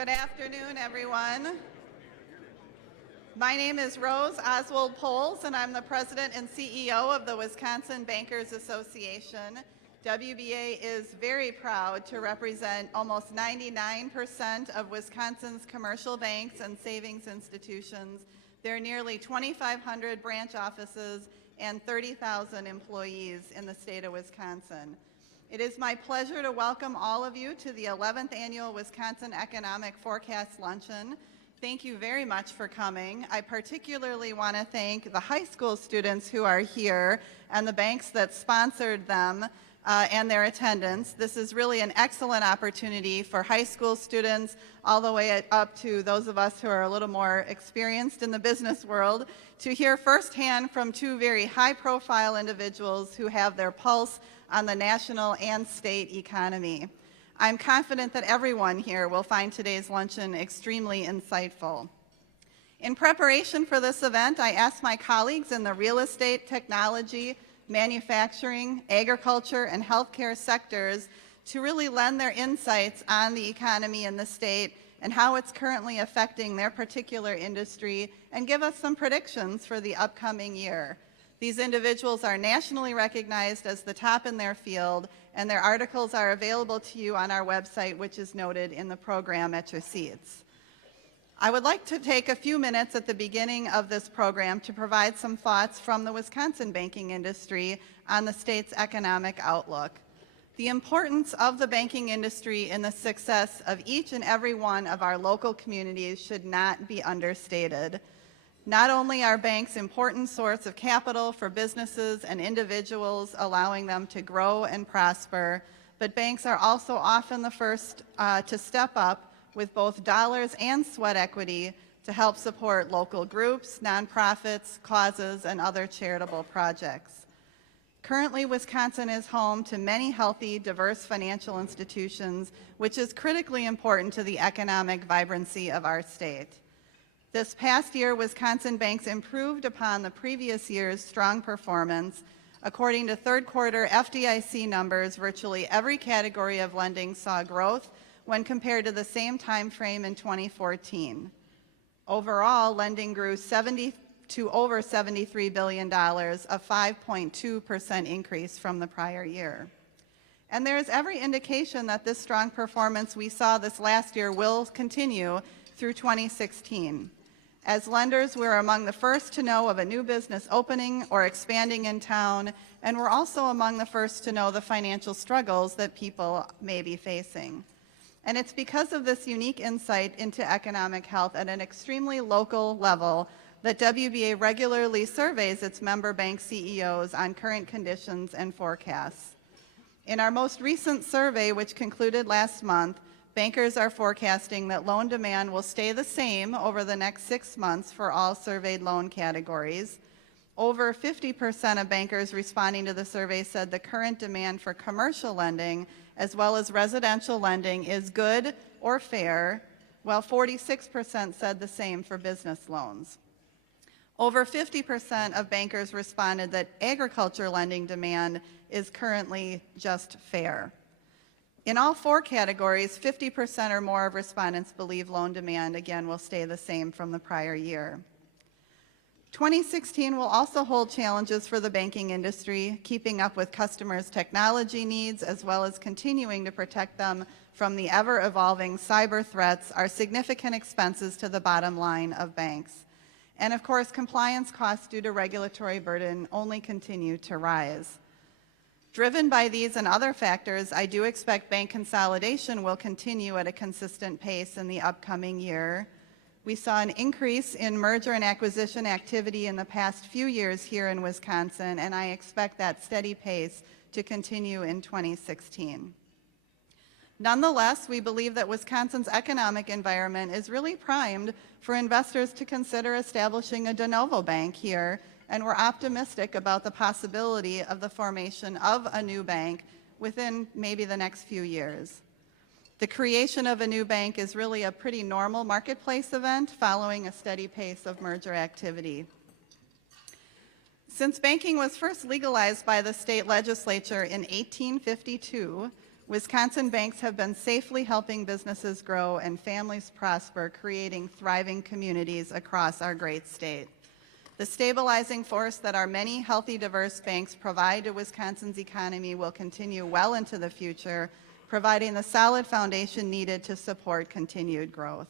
Good afternoon, everyone. My name is Rose Oswald Poles, and I'm the president and CEO of the Wisconsin Bankers Association. WBA is very proud to represent almost 99% of Wisconsin's commercial banks and savings institutions. There are nearly 2,500 branch offices and 30,000 employees in the state of Wisconsin. It is my pleasure to welcome all of you to the 11th Annual Wisconsin Economic Forecast Luncheon. Thank you very much for coming. I particularly want to thank the high school students who are here and the banks that sponsored them. and their attendance. This is really an excellent opportunity for high school students all the way up to those of us who are a little more experienced in the business world to hear firsthand from two very high-profile individuals who have their pulse on the national and state economy. I'm confident that everyone here will find today's luncheon extremely insightful. In preparation for this event, I asked my colleagues in the real estate, technology, manufacturing, agriculture, and healthcare sectors to really lend their insights on the economy in the state and how it's currently affecting their particular industry and give us some predictions for the upcoming year. These individuals are nationally recognized as the top in their field, and their articles are available to you on our website, which is noted in the program at your seats. I would like to take a few minutes at the beginning of this program to provide some thoughts from the Wisconsin banking industry on the state's economic outlook. The importance of the banking industry in the success of each and every one of our local communities should not be understated. Not only are banks important source of capital for businesses and individuals, allowing them to grow and prosper, but banks are also often the first to step up with both dollars and sweat equity to help support local groups, nonprofits, causes, and other charitable projects. Currently, Wisconsin is home to many healthy, diverse financial institutions, which is critically important to the economic vibrancy of our state. This past year, Wisconsin banks improved upon the previous year's strong performance. According to third quarter FDIC numbers, virtually every category of lending saw growth when compared to the same time frame in 2014. Overall, lending grew to over $73 billion, a 5.2% increase from the prior year. And there is every indication that this strong performance we saw this last year will continue through 2016. As lenders, we're among the first to know of a new business opening or expanding in town, and we're also among the first to know the financial struggles that people may be facing. And it's because of this unique insight into economic health at an extremely local level that WBA regularly surveys its member bank CEOs on current conditions and forecasts. In our most recent survey, which concluded last month, bankers are forecasting that loan demand will stay the same over the next 6 months for all surveyed loan categories. Over 50% of bankers responding to the survey said the current demand for commercial lending as well as residential lending is good or fair, while 46% said the same for business loans. Over 50% of bankers responded that agriculture lending demand is currently just fair. In all 4 categories, 50% or more of respondents believe loan demand, again, will stay the same from the prior year. 2016 will also hold challenges for the banking industry, keeping up with customers' technology needs as well as continuing to protect them from the ever-evolving cyber threats are significant expenses to the bottom line of banks. And of course, compliance costs due to regulatory burden only continue to rise. Driven by these and other factors, I do expect bank consolidation will continue at a consistent pace in the upcoming year. We saw an increase in merger and acquisition activity in the past few years here in Wisconsin, and I expect that steady pace to continue in 2016. Nonetheless, we believe that Wisconsin's economic environment is really primed for investors to consider establishing a de novo bank here, and we're optimistic about the possibility of the formation of a new bank within maybe the next few years. The creation of a new bank is really a pretty normal marketplace event following a steady pace of merger activity. Since banking was first legalized by the state legislature in 1852, Wisconsin banks have been safely helping businesses grow and families prosper, creating thriving communities across our great state. The stabilizing force that our many healthy, diverse banks provide to Wisconsin's economy will continue well into the future, providing the solid foundation needed to support continued growth.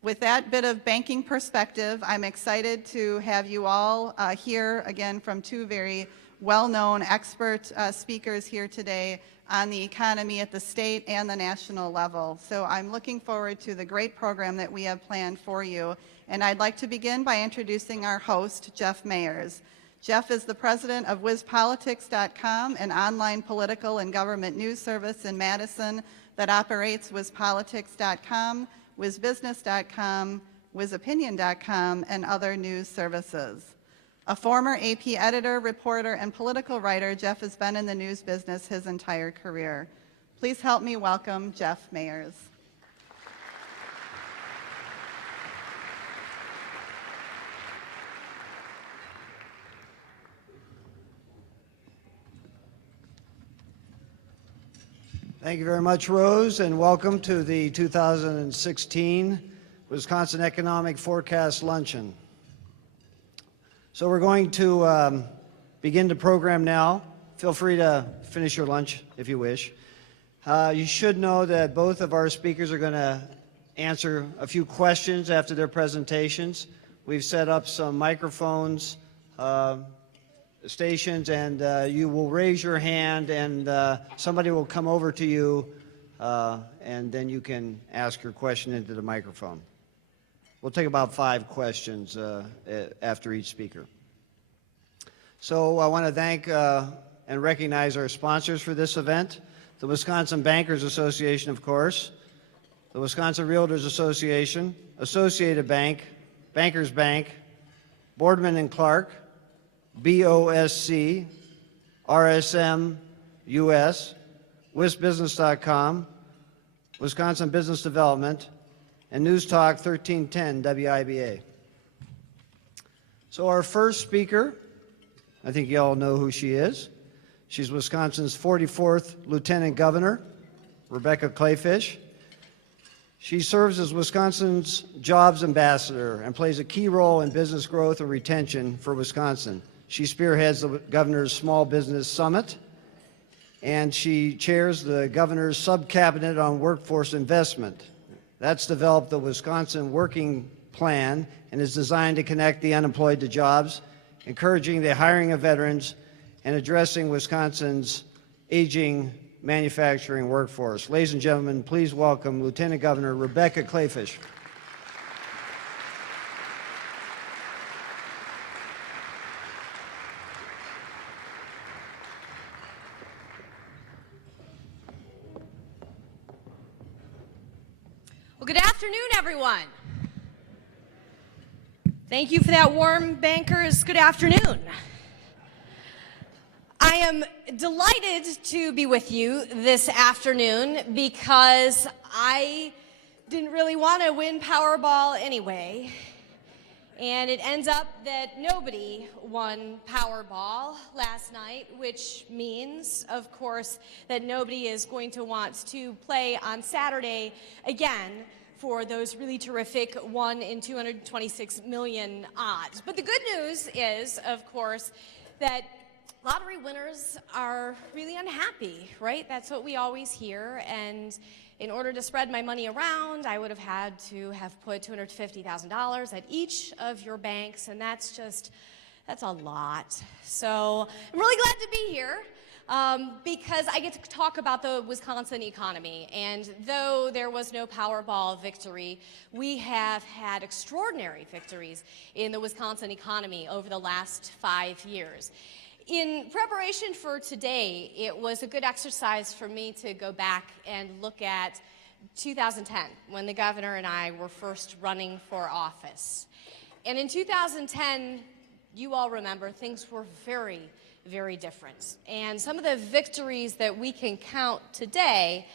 With that bit of banking perspective, I'm excited to have you all hear again from 2 very well-known expert speakers here today on the economy at the state and the national level. So I'm looking forward to the great program that we have planned for you. And I'd like to begin by introducing our host, Jeff Mayers. Jeff is the president of WizPolitics.com, an online political and government news service in Madison that operates WizPolitics.com, WizBusiness.com, WizOpinion.com, and other news services. A former AP editor, reporter, and political writer, Jeff has been in the news business his entire career. Please help me welcome Jeff Mayers. Thank you very much, Rose, and welcome to the 2016 Wisconsin Economic Forecast Luncheon. So we're going to begin the program now. Feel free to finish your lunch if you wish. You should know that both of our speakers are going to answer a few questions after their presentations. We've set up some microphones, stations, and you will raise your hand and somebody will come over to you and then you can ask your question into the microphone. We'll take about 5 questions after each speaker. So I want to thank and recognize our sponsors for this event, the Wisconsin Bankers Association, of course, the Wisconsin Realtors Association, Associated Bank, Bankers Bank, Boardman and Clark, BOSC, RSM US, WisBusiness.com, Wisconsin Business Development, and News Talk 1310 WIBA. So our first speaker, I think you all know who she is. She's Wisconsin's 44th Lieutenant Governor, Rebecca Kleefisch. She serves as Wisconsin's Jobs Ambassador and plays a key role in business growth and retention for Wisconsin. She spearheads the Governor's Small Business Summit, and she chairs the Governor's Subcabinet on Workforce Investment. That's developed the Wisconsin Working Plan and is designed to connect the unemployed to jobs, encouraging the hiring of veterans, and addressing Wisconsin's aging manufacturing workforce. Ladies and gentlemen, please welcome Lieutenant Governor Rebecca Kleefisch. Well, good afternoon, everyone. Thank you for that warm bankers. Good afternoon. I am delighted to be with you this afternoon because I didn't really want to win Powerball anyway. And it ends up that nobody won Powerball last night, which means, of course, that nobody is going to want to play on Saturday again for those really terrific 1 in 226 million odds. But the good news is, of course, that lottery winners are really unhappy, right? That's what we always hear. And in order to spread my money around, I would have had to have put $250,000 at each of your banks, and that's a lot. So I'm really glad to be here because I get to talk about the Wisconsin economy. And though there was no Powerball victory, we have had extraordinary victories in the Wisconsin economy over the last 5 years. In preparation for today, it was a good exercise for me to go back and look at 2010, when the governor and I were first running for office. And in 2010, you all remember, things were very, very different. And some of the victories that we can count today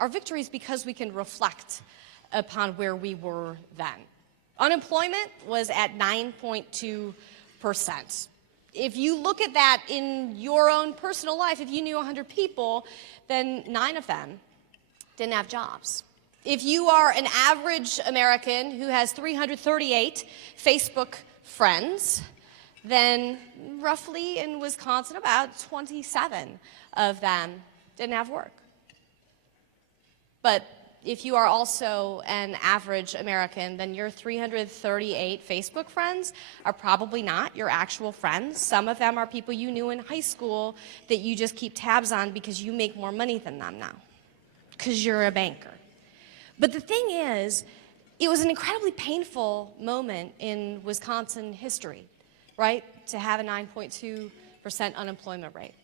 are victories because we can reflect upon where we were then. Unemployment was at 9.2%. If you look at that in your own personal life, if you knew 100 people, then 9 of them didn't have jobs. If you are an average American who has 338 Facebook friends, then roughly in Wisconsin, about 27 of them didn't have work. But if you are also an average American, then your 338 Facebook friends are probably not your actual friends. Some of them are people you knew in high school that you just keep tabs on because you make more money than them now, because you're a banker. But the thing is, it was an incredibly painful moment in Wisconsin history, right? to have a 9.2% unemployment rate.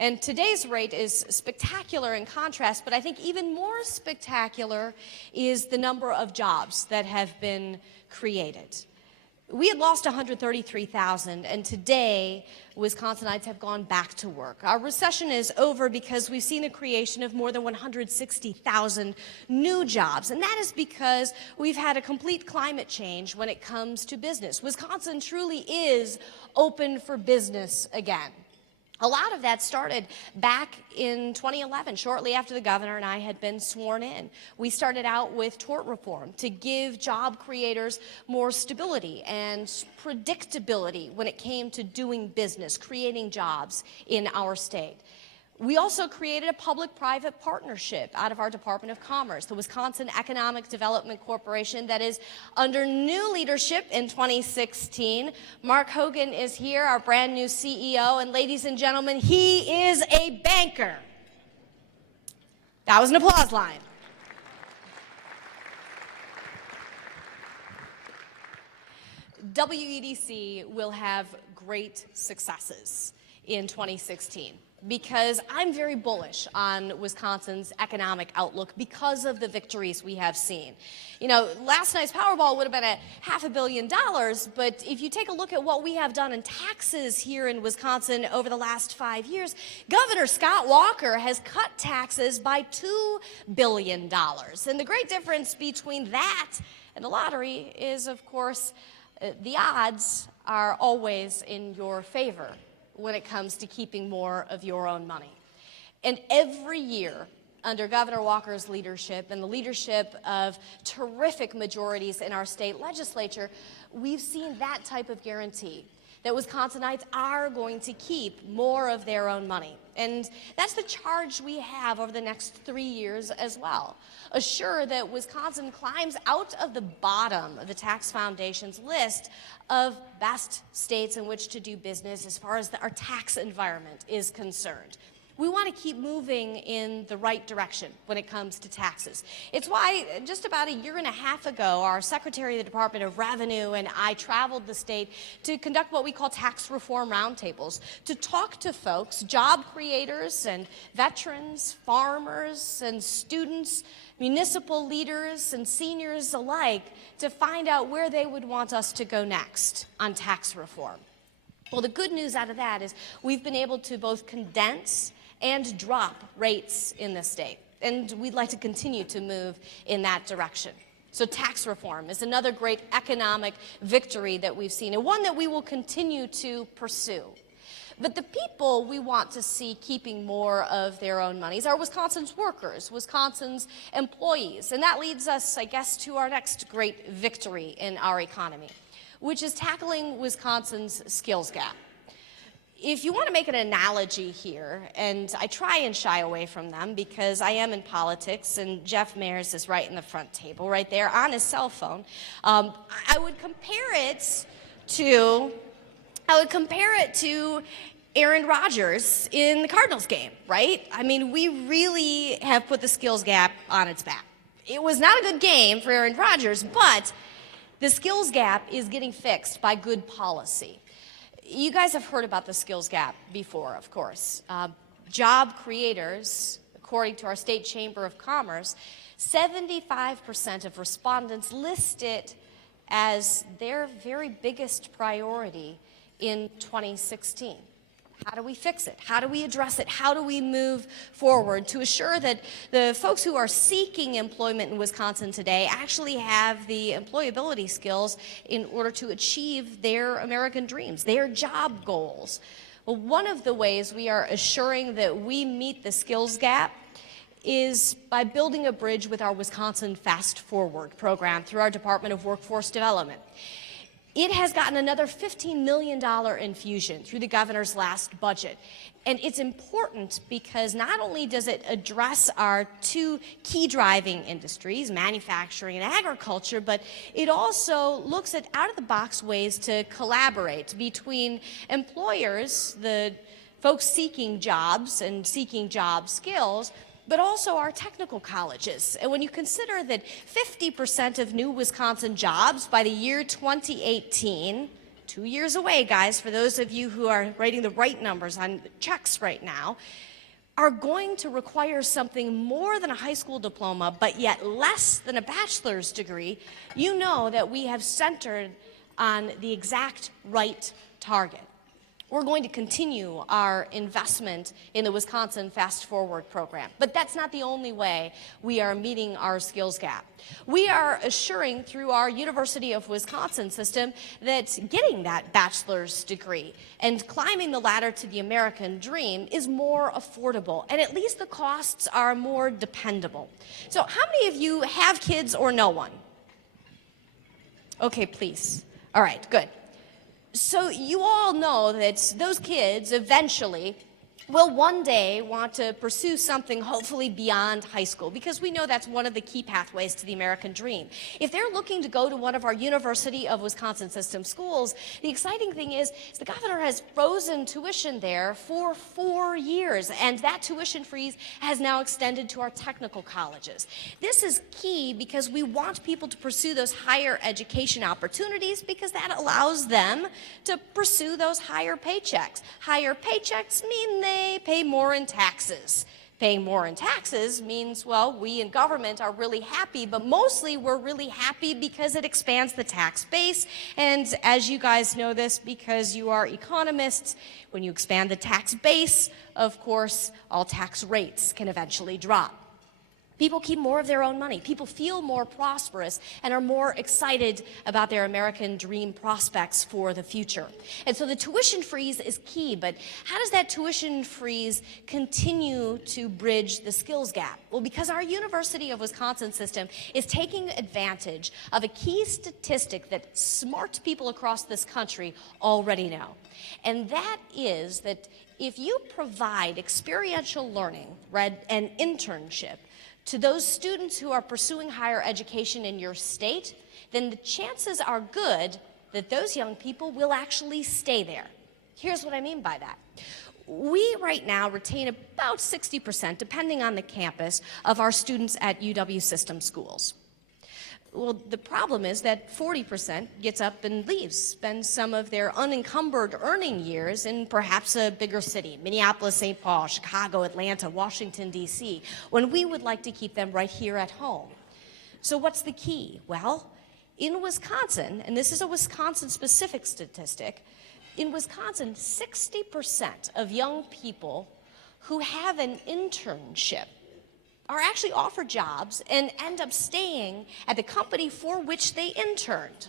And today's rate is spectacular in contrast, but I think even more spectacular is the number of jobs that have been created. We had lost 133,000, and today Wisconsinites have gone back to work. Our recession is over because we've seen the creation of more than 160,000 new jobs, and that is because we've had a complete climate change when it comes to business. Wisconsin truly is open for business again. A lot of that started back in 2011, shortly after the governor and I had been sworn in. We started out with tort reform to give job creators more stability and predictability when it came to doing business, creating jobs in our state. We also created a public-private partnership out of our Department of Commerce, the Wisconsin Economic Development Corporation, that is under new leadership in 2016. Mark Hogan is here, our brand new CEO, and ladies and gentlemen, he is a banker. That was an applause line. WEDC will have great successes in 2016. Because I'm very bullish on Wisconsin's economic outlook because of the victories we have seen. You know, last night's Powerball would have been $500 million, but if you take a look at what we have done in taxes here in Wisconsin over the last 5 years, Governor Scott Walker has cut taxes by $2 billion. And the great difference between that and the lottery is, of course, the odds are always in your favor when it comes to keeping more of your own money. And every year, under Governor Walker's leadership and the leadership of terrific majorities in our state legislature, we've seen that type of guarantee, that Wisconsinites are going to keep more of their own money. And that's the charge we have over the next 3 years as well. Assure that Wisconsin climbs out of the bottom of the Tax Foundation's list of best states in which to do business as far as our tax environment is concerned. We want to keep moving in the right direction when it comes to taxes. It's why just about a year and a half ago, our Secretary of the Department of Revenue and I traveled the state to conduct what we call tax reform roundtables, to talk to folks, job creators and veterans, farmers and students, municipal leaders and seniors alike, to find out where they would want us to go next on tax reform. Well, the good news out of that is we've been able to both condense and drop rates in the state. And we'd like to continue to move in that direction. So tax reform is another great economic victory that we've seen, and one that we will continue to pursue. But the people we want to see keeping more of their own monies are Wisconsin's workers, Wisconsin's employees. And that leads us, I guess, to our next great victory in our economy, which is tackling Wisconsin's skills gap. If you want to make an analogy here, and I try and shy away from them because I am in politics, and Jeff Mayers is right in the front table, right there on his cell phone, I would compare it to Aaron Rodgers in the Cardinals game, right? I mean, we really have put the skills gap on its back. It was not a good game for Aaron Rodgers, but the skills gap is getting fixed by good policy. You guys have heard about the skills gap before, of course. Job creators, according to our State Chamber of Commerce, 75% of respondents list it as their very biggest priority in 2016. How do we fix it? How do we address it? How do we move forward to assure that the folks who are seeking employment in Wisconsin today actually have the employability skills in order to achieve their American dreams, their job goals? Well, one of the ways we are assuring that we meet the skills gap is by building a bridge with our Wisconsin Fast Forward program through our Department of Workforce Development. It has gotten another $15 million infusion through the governor's last budget. And it's important because not only does it address our two key driving industries, manufacturing and agriculture, but it also looks at out-of-the-box ways to collaborate between employers, the folks seeking jobs and seeking job skills, but also our technical colleges. And when you consider that 50% of new Wisconsin jobs by the year 2018 2 years away, guys, for those of you who are writing the right numbers on checks right now, are going to require something more than a high school diploma, but yet less than a bachelor's degree, you know that we have centered on the exact right target. We're going to continue our investment in the Wisconsin Fast Forward program. But that's not the only way we are meeting our skills gap. We are assuring through our University of Wisconsin system that getting that bachelor's degree and climbing the ladder to the American dream is more affordable, and at least the costs are more dependable. So how many of you have kids or know one? Okay, please. All right, good. So you all know that those kids eventually will one day want to pursue something hopefully beyond high school, because we know that's one of the key pathways to the American dream. If they're looking to go to one of our University of Wisconsin system schools, the exciting thing is the governor has frozen tuition there for 4 years, and that tuition freeze has now extended to our technical colleges. This is key because we want people to pursue those higher education opportunities, because that allows them to pursue those higher paychecks. Higher paychecks mean they pay more in taxes. Paying more in taxes means, well, we in government are really happy, but mostly we're really happy because it expands the tax base. And as you guys know this, because you are economists, when you expand the tax base, of course, all tax rates can eventually drop. People keep more of their own money. People feel more prosperous and are more excited about their American dream prospects for the future. And so the tuition freeze is key, but how does that tuition freeze continue to bridge the skills gap? Well, because our University of Wisconsin system is taking advantage of a key statistic that smart people across this country already know. And that is that if you provide experiential learning, an internship, to those students who are pursuing higher education in your state, then the chances are good that those young people will actually stay there. Here's what I mean by that. We right now retain about 60%, depending on the campus, of our students at UW system schools. Well, the problem is that 40% gets up and leaves, spends some of their unencumbered earning years in perhaps a bigger city, Minneapolis, St. Paul, Chicago, Atlanta, Washington, D.C., when we would like to keep them right here at home. So what's the key? Well, in Wisconsin, and this is a Wisconsin-specific statistic, in Wisconsin, 60% of young people who have an internship are actually offered jobs and end up staying at the company for which they interned.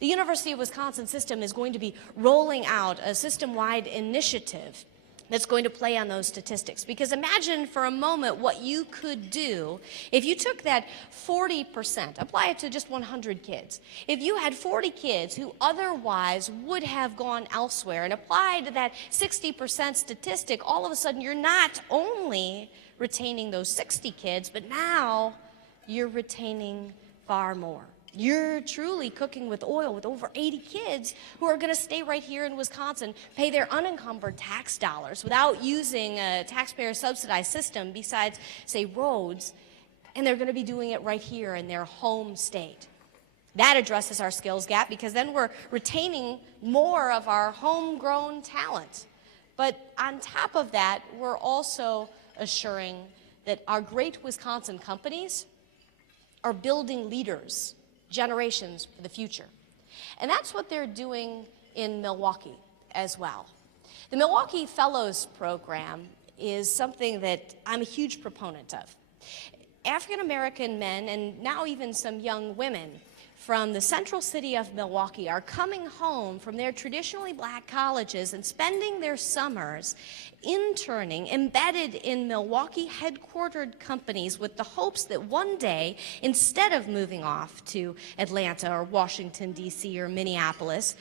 The University of Wisconsin system is going to be rolling out a system-wide initiative that's going to play on those statistics. Because imagine for a moment what you could do if you took that 40%, apply it to just 100 kids. If you had 40 kids who otherwise would have gone elsewhere and applied that 60% statistic, all of a sudden you're not only retaining those 60 kids, but now you're retaining far more. You're truly cooking with oil with over 80 kids who are going to stay right here in Wisconsin, pay their unencumbered tax dollars without using a taxpayer-subsidized system besides, say, roads, and they're going to be doing it right here in their home state. That addresses our skills gap, because then we're retaining more of our homegrown talent. But on top of that, we're also assuring that our great Wisconsin companies are building leaders, generations for the future. And that's what they're doing in Milwaukee as well. The Milwaukee Fellows Program is something that I'm a huge proponent of. African American men, and now even some young women, from the central city of Milwaukee are coming home from their traditionally black colleges and spending their summers interning embedded in Milwaukee headquartered companies with the hopes that one day, instead of moving off to Atlanta or Washington, D.C. or Minneapolis,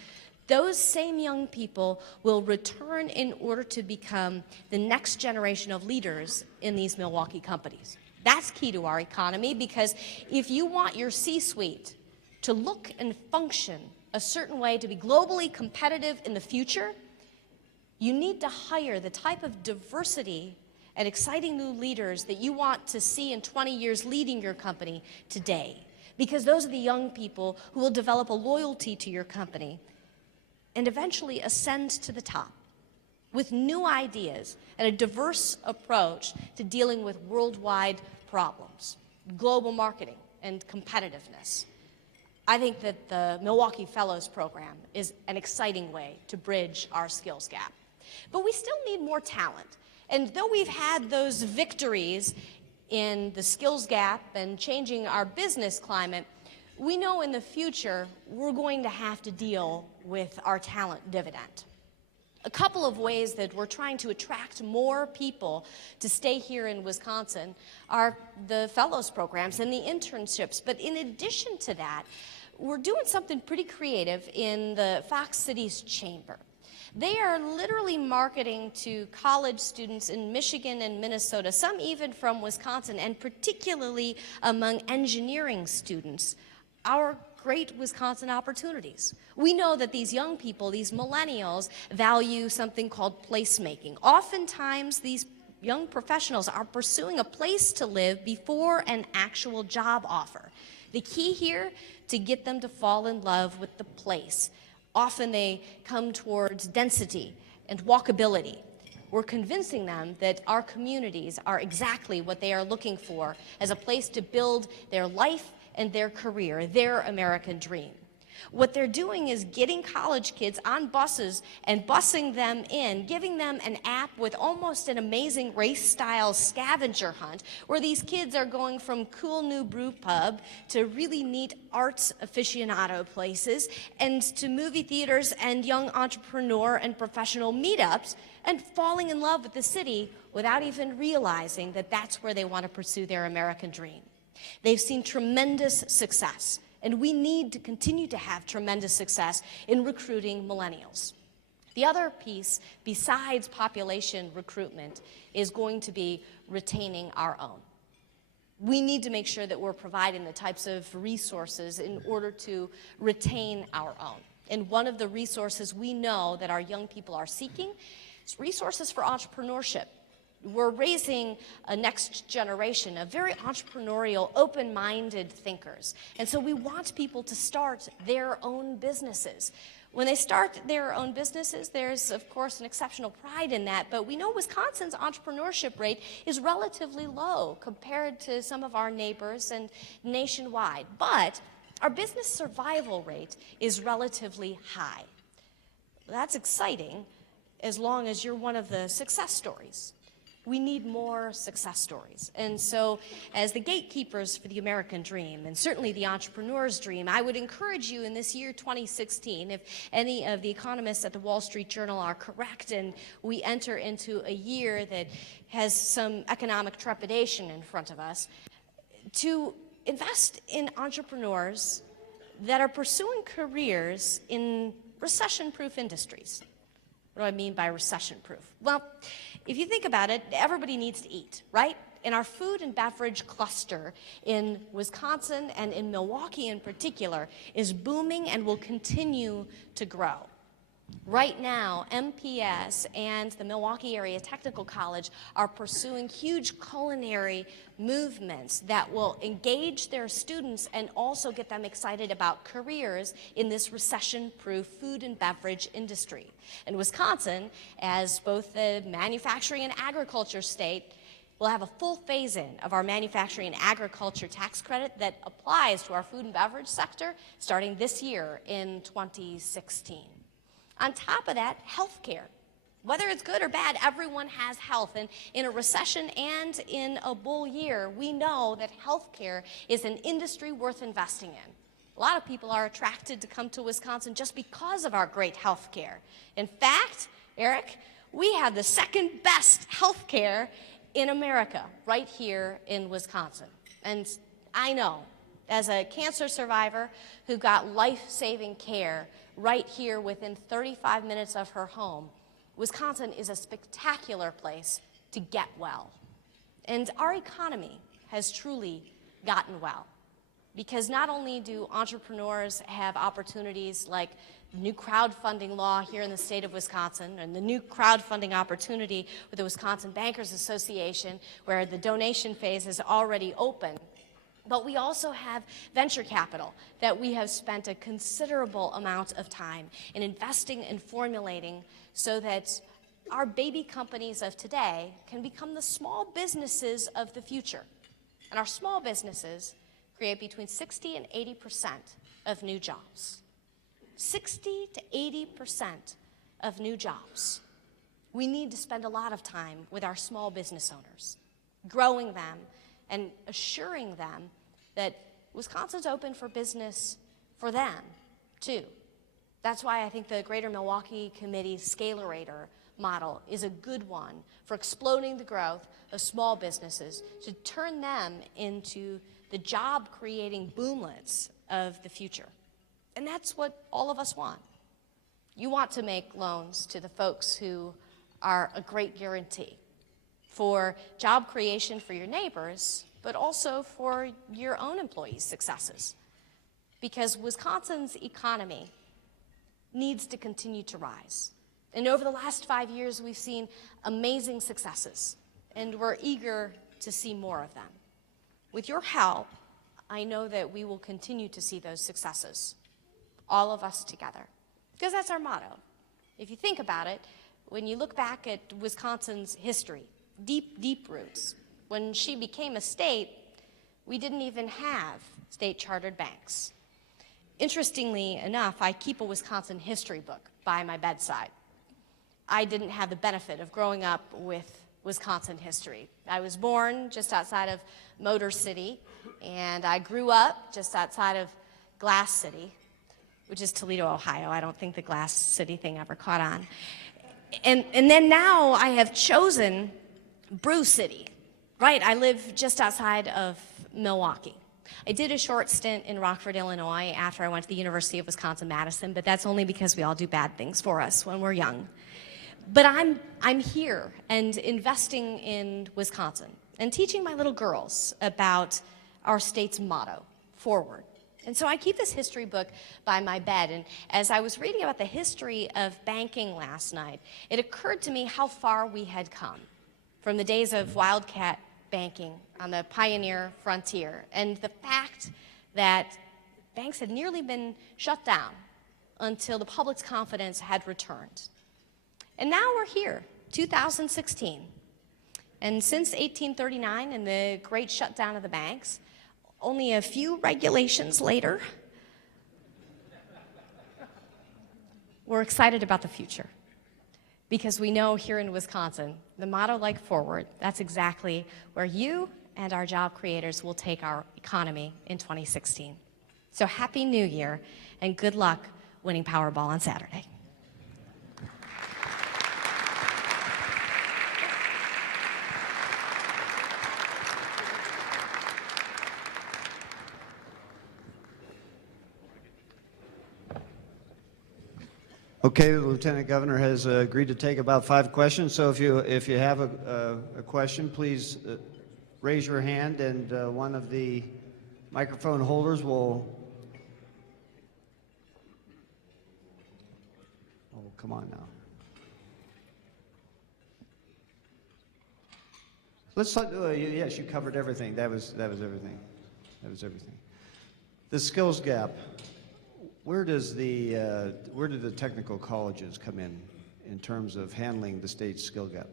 those same young people will return in order to become the next generation of leaders in these Milwaukee companies. That's key to our economy, because if you want your C-suite to look and function a certain way to be globally competitive in the future, you need to hire the type of diversity and exciting new leaders that you want to see in 20 years leading your company today. Because those are the young people who will develop a loyalty to your company and eventually ascend to the top with new ideas and a diverse approach to dealing with worldwide problems, global marketing, and competitiveness. I think that the Milwaukee Fellows Program is an exciting way to bridge our skills gap. But we still need more talent. And though we've had those victories in the skills gap and changing our business climate, we know in the future we're going to have to deal with our talent dividend. A couple of ways that we're trying to attract more people to stay here in Wisconsin are the fellows programs and the internships. But in addition to that, we're doing something pretty creative in the Fox Cities Chamber. They are literally marketing to college students in Michigan and Minnesota, some even from Wisconsin, and particularly among engineering students, our great Wisconsin opportunities. We know that these young people, these millennials, value something called placemaking. Oftentimes, these young professionals are pursuing a place to live before an actual job offer. The key here, to get them to fall in love with the place. Often they come towards density and walkability. We're convincing them that our communities are exactly what they are looking for as a place to build their life and their career, their American dream. What they're doing is getting college kids on buses and busing them in, giving them an app with almost an amazing race-style scavenger hunt, where these kids are going from cool new brew pub to really neat arts aficionado places and to movie theaters and young entrepreneur and professional meetups, and falling in love with the city without even realizing that that's where they want to pursue their American dream. They've seen tremendous success, and we need to continue to have tremendous success in recruiting millennials. The other piece, besides population recruitment, is going to be retaining our own. We need to make sure that we're providing the types of resources in order to retain our own. And one of the resources we know that our young people are seeking is resources for entrepreneurship. We're raising a next generation of very entrepreneurial, open-minded thinkers. And so we want people to start their own businesses. When they start their own businesses, there's, of course, an exceptional pride in that, but we know Wisconsin's entrepreneurship rate is relatively low compared to some of our neighbors and nationwide. But our business survival rate is relatively high. That's exciting as long as you're one of the success stories. We need more success stories. And so as the gatekeepers for the American dream, and certainly the entrepreneur's dream, I would encourage you in this year 2016, if any of the economists at the Wall Street Journal are correct and we enter into a year that has some economic trepidation in front of us, to invest in entrepreneurs that are pursuing careers in recession-proof industries. What do I mean by recession-proof? Well, if you think about it, everybody needs to eat, right? And our food and beverage cluster in Wisconsin and in Milwaukee in particular is booming and will continue to grow. Right now, MPS and the Milwaukee Area Technical College are pursuing huge culinary movements that will engage their students and also get them excited about careers in this recession-proof food and beverage industry. And Wisconsin, as both the manufacturing and agriculture state, will have a full phase-in of our manufacturing and agriculture tax credit that applies to our food and beverage sector starting this year in 2016. On top of that, healthcare. Whether it's good or bad, everyone has health. And in a recession and in a bull year, we know that healthcare is an industry worth investing in. A lot of people are attracted to come to Wisconsin just because of our great healthcare. In fact, Eric, we have the second best healthcare in America right here in Wisconsin. And I know, as a cancer survivor who got life-saving care right here within 35 minutes of her home, Wisconsin is a spectacular place to get well. And our economy has truly gotten well, because not only do entrepreneurs have opportunities like new crowdfunding law here in the state of Wisconsin and the new crowdfunding opportunity with the Wisconsin Bankers Association, where the donation phase is already open, But we also have venture capital that we have spent a considerable amount of time in investing and formulating so that our baby companies of today can become the small businesses of the future. And our small businesses create between 60 and 80% of new jobs. 60 to 80% of new jobs. We need to spend a lot of time with our small business owners, growing them and assuring them that Wisconsin's open for business for them, too. That's why I think the Greater Milwaukee Committee Scalerator model is a good one for exploding the growth of small businesses to turn them into the job-creating boomlets of the future. And that's what all of us want. You want to make loans to the folks who are a great guarantee for job creation for your neighbors, but also for your own employees' successes. Because Wisconsin's economy needs to continue to rise. And over the last 5 years, we've seen amazing successes, and we're eager to see more of them. With your help, I know that we will continue to see those successes, all of us together, because that's our motto. If you think about it, when you look back at Wisconsin's history, deep, deep roots, when she became a state, we didn't even have state-chartered banks. Interestingly enough, I keep a Wisconsin history book by my bedside. I didn't have the benefit of growing up with Wisconsin history. I was born just outside of Motor City, and I grew up just outside of Glass City, which is Toledo, Ohio. I don't think the Glass City thing ever caught on. And then now I have chosen Brew City, right? I live just outside of Milwaukee. I did a short stint in Rockford, Illinois after I went to the University of Wisconsin-Madison, but that's only because we all do bad things for us when we're young. But I'm here and investing in Wisconsin and teaching my little girls about our state's motto, forward. And so I keep this history book by my bed, and as I was reading about the history of banking last night, it occurred to me how far we had come from the days of wildcat banking on the pioneer frontier, and the fact that banks had nearly been shut down until the public's confidence had returned. And now we're here, 2016. And since 1839 and the great shutdown of the banks, only a few regulations later, we're excited about the future. Because we know here in Wisconsin, the motto like forward, that's exactly where you and our job creators will take our economy in 2016. So Happy New Year and good luck winning Powerball on Saturday. Okay, the Lieutenant Governor has agreed to take about 5 questions. So if you have a question, please raise your hand, and one of the microphone holders will. Oh, come on now. Let's talk. Yes, you covered everything. That was everything. That was everything. The skills gap. Where do the technical colleges come in terms of handling the state's skill gap?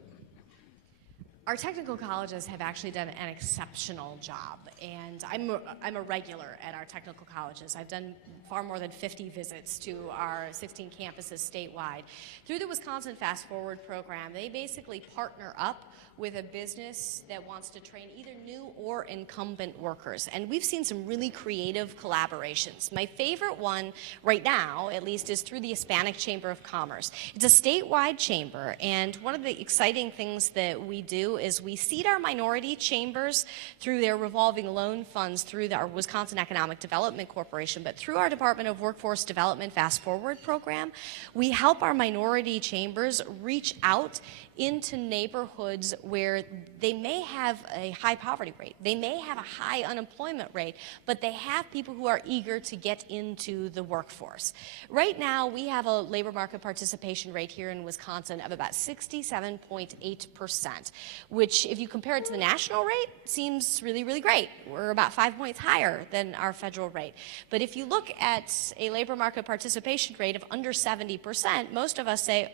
Our technical colleges have actually done an exceptional job, and I'm a regular at our technical colleges. I've done far more than 50 visits to our 16 campuses statewide. Through the Wisconsin Fast Forward program, they basically partner up with a business that wants to train either new or incumbent workers. And we've seen some really creative collaborations. My favorite one right now, at least, is through the Hispanic Chamber of Commerce. It's a statewide chamber, and one of the exciting things that we do is we seed our minority chambers through their revolving loan funds through our Wisconsin Economic Development Corporation, but through our Department of Workforce Development Fast Forward program, we help our minority chambers reach out into neighborhoods where they may have a high poverty rate, they may have a high unemployment rate, but they have people who are eager to get into the workforce. Right now, we have a labor market participation rate here in Wisconsin of about 67.8%. which if you compare it to the national rate, seems really, really great. We're about 5 points higher than our federal rate. But if you look at a labor market participation rate of under 70%, most of us say,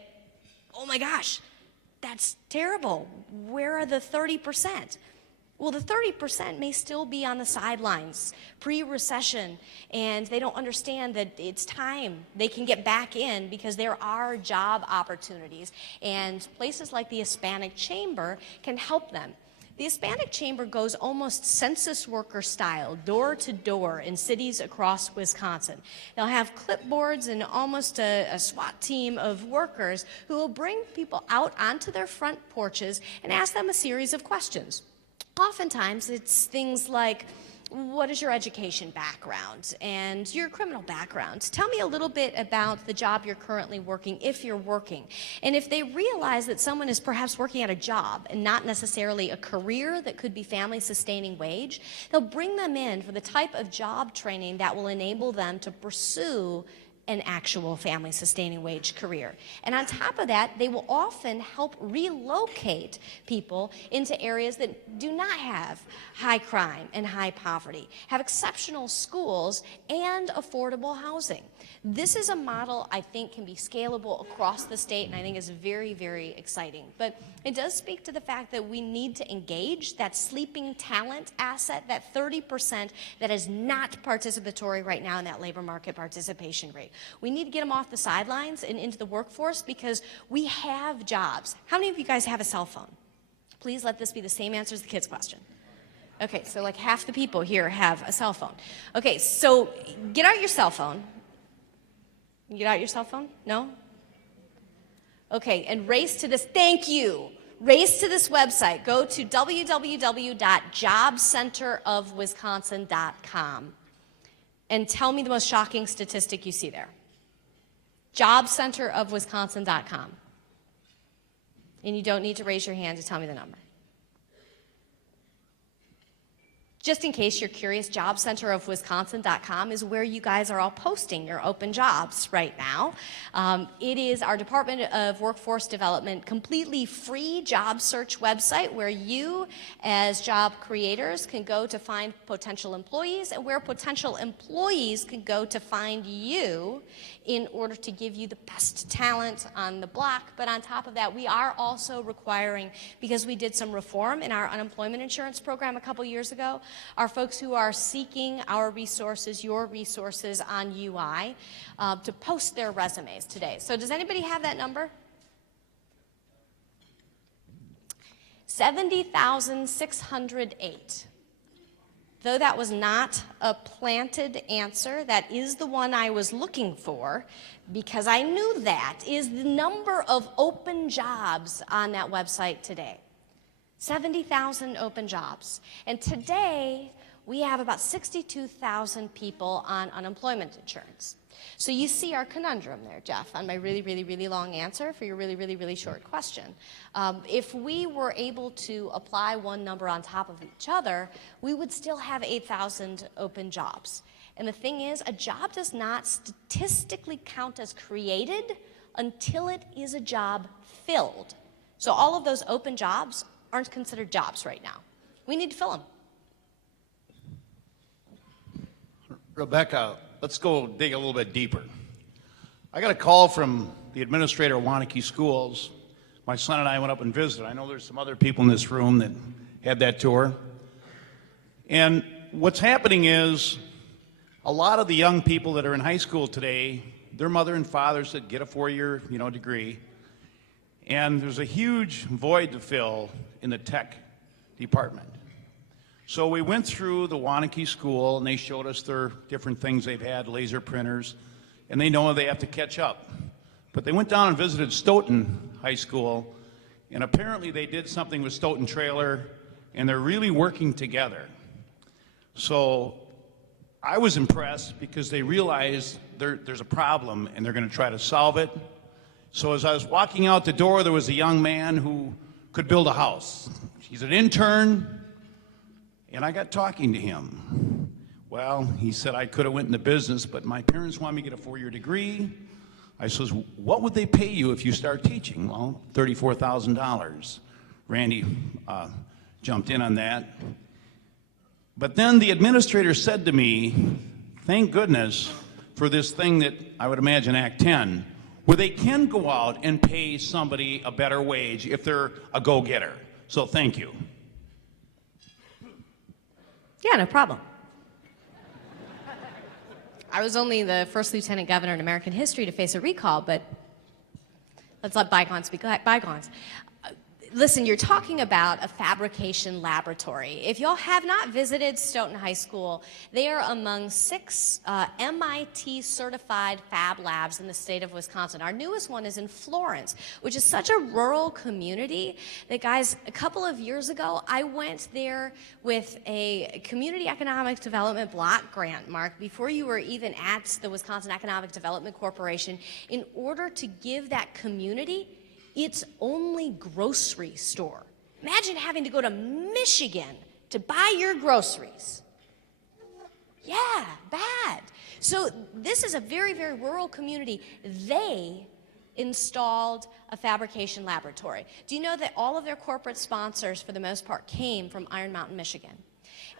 oh my gosh, that's terrible. Where are the 30%? Well, the 30% may still be on the sidelines, pre-recession, and they don't understand that it's time. They can get back in because there are job opportunities, and places like the Hispanic Chamber can help them. The Hispanic Chamber goes almost census worker style, door to door in cities across Wisconsin. They'll have clipboards and almost a SWAT team of workers who will bring people out onto their front porches and ask them a series of questions. Oftentimes, it's things like, what is your education background and your criminal background? Tell me a little bit about the job you're currently working, if you're working. And if they realize that someone is perhaps working at a job and not necessarily a career that could be family-sustaining wage, they'll bring them in for the type of job training that will enable them to pursue an actual family-sustaining wage career. And on top of that, they will often help relocate people into areas that do not have high crime and high poverty, have exceptional schools and affordable housing. This is a model I think can be scalable across the state, and I think is very, very exciting. But it does speak to the fact that we need to engage that sleeping talent asset, that 30% that is not participatory right now in that labor market participation rate. We need to get them off the sidelines and into the workforce because we have jobs. How many of you guys have a cell phone? Please let this be the same answer as the kids' question. Okay, so like half the people here have a cell phone. Okay, so get out your cell phone. You get out your cell phone? No? Okay, and race to this, thank you. Race to this website. Go to www.jobcenterofwisconsin.com and tell me the most shocking statistic you see there. Jobcenterofwisconsin.com. And you don't need to raise your hand to tell me the number. Just in case you're curious, jobcenterofwisconsin.com is where you guys are all posting your open jobs right now. It is our Department of Workforce Development completely free job search website where you as job creators can go to find potential employees and where potential employees can go to find you in order to give you the best talent on the block. But on top of that, we are also requiring, because we did some reform in our unemployment insurance program a couple years ago, our folks who are seeking our resources, your resources on UI, to post their resumes today. So does anybody have that number? 70,608. Though that was not a planted answer, that is the one I was looking for, because I knew that is the number of open jobs on that website today. 70,000 open jobs. And today, we have about 62,000 people on unemployment insurance. So you see our conundrum there, Jeff, on my really, really, really long answer for your really, really, really short question. If we were able to apply one number on top of each other, we would still have 8,000 open jobs. And the thing is, a job does not statistically count as created until it is a job filled. So all of those open jobs aren't considered jobs right now. We need to fill them. Rebecca, let's go dig a little bit deeper. I got a call from the administrator of Waunakee Schools. My son and I went up and visited. I know there's some other people in this room that had that tour. And what's happening is a lot of the young people that are in high school today, their mother and father said, get a four-year degree. And there's a huge void to fill in the tech department. So we went through the Waunakee School, and they showed us their different things they've had, laser printers, and they know they have to catch up. But they went down and visited Stoughton High School, and apparently they did something with Stoughton Trailer, and they're really working together. So I was impressed because they realized there's a problem, and they're going to try to solve it. So as I was walking out the door, there was a young man who could build a house. He's an intern. And I got talking to him. Well, he said I could have went into business, but my parents want me to get a four-year degree. I says, what would they pay you if you start teaching? Well, $34,000. Randy jumped in on that. But then the administrator said to me, thank goodness for this thing that I would imagine Act 10, where they can go out and pay somebody a better wage if they're a go-getter. So thank you. Yeah, no problem. I was only the first lieutenant governor in American history to face a recall, but let's let bygones be bygones. Listen, you're talking about a fabrication laboratory. If y'all have not visited Stoughton High School, they are among 6 MIT-certified fab labs in the state of Wisconsin. Our newest one is in Florence, which is such a rural community that, guys, a couple of years ago, I went there with a community economic development block grant, Mark, before you were even at the Wisconsin Economic Development Corporation, in order to give that community its only grocery store. Imagine having to go to Michigan to buy your groceries. Yeah, bad. So this is a very, very rural community. They installed a fabrication laboratory. Do you know that all of their corporate sponsors, for the most part, came from Iron Mountain, Michigan?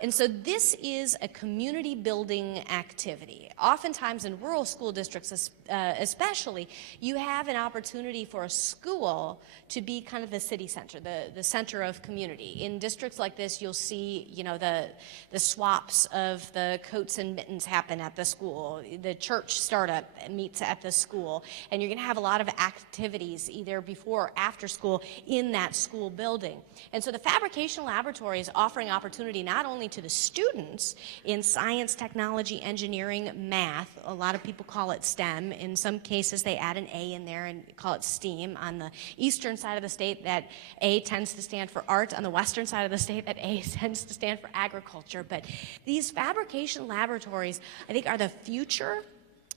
And so this is a community building activity. Oftentimes in rural school districts especially, you have an opportunity for a school to be kind of the city center, the center of community. In districts like this, you'll see, you know, the swaps of the coats and mittens happen at the school. The church startup meets at the school. And you're going to have a lot of activities either before or after school in that school building. And so the fabrication laboratory is offering opportunity not only to the students in science, technology, engineering, math. A lot of people call it STEM. In some cases, they add an A in there and call it STEAM. On the eastern side of the state, that A tends to stand for art. On the western side of the state, that A tends to stand for agriculture. But these fabrication laboratories, I think, are the future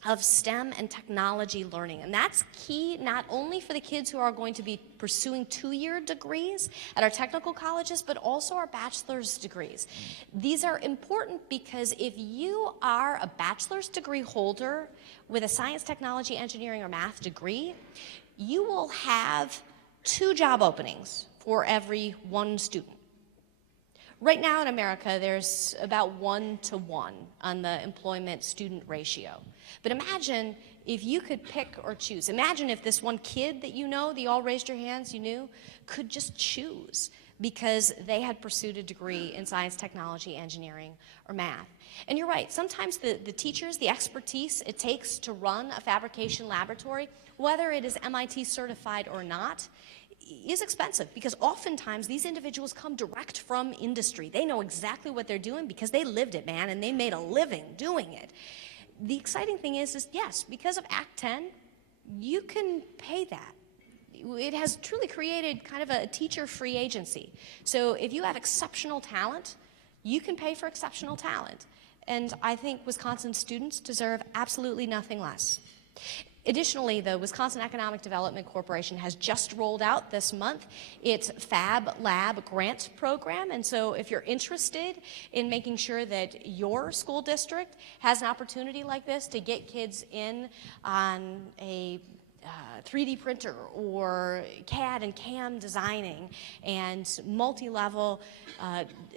of STEM and technology learning. And that's key not only for the kids who are going to be pursuing 2-year degrees at our technical colleges, but also our bachelor's degrees. These are important because if you are a bachelor's degree holder with a science, technology, engineering, or math degree, you will have 2 job openings for every 1 student. Right now in America, there's about 1-to-1 on the employment-student ratio. But imagine if you could pick or choose. Imagine if this one kid that you know, you all raised your hands, you knew, could just choose because they had pursued a degree in science, technology, engineering, or math. And you're right, sometimes the teachers, the expertise it takes to run a fabrication laboratory, whether it is MIT certified or not, is expensive because oftentimes these individuals come direct from industry. They know exactly what they're doing because they lived it, man, and they made a living doing it. The exciting thing is yes, because of Act 10, you can pay that. It has truly created kind of a teacher-free agency. So if you have exceptional talent, you can pay for exceptional talent. And I think Wisconsin students deserve absolutely nothing less. Additionally, the Wisconsin Economic Development Corporation has just rolled out this month its Fab Lab grant program. And so if you're interested in making sure that your school district has an opportunity like this to get kids in on a 3D printer or CAD and CAM designing and multi-level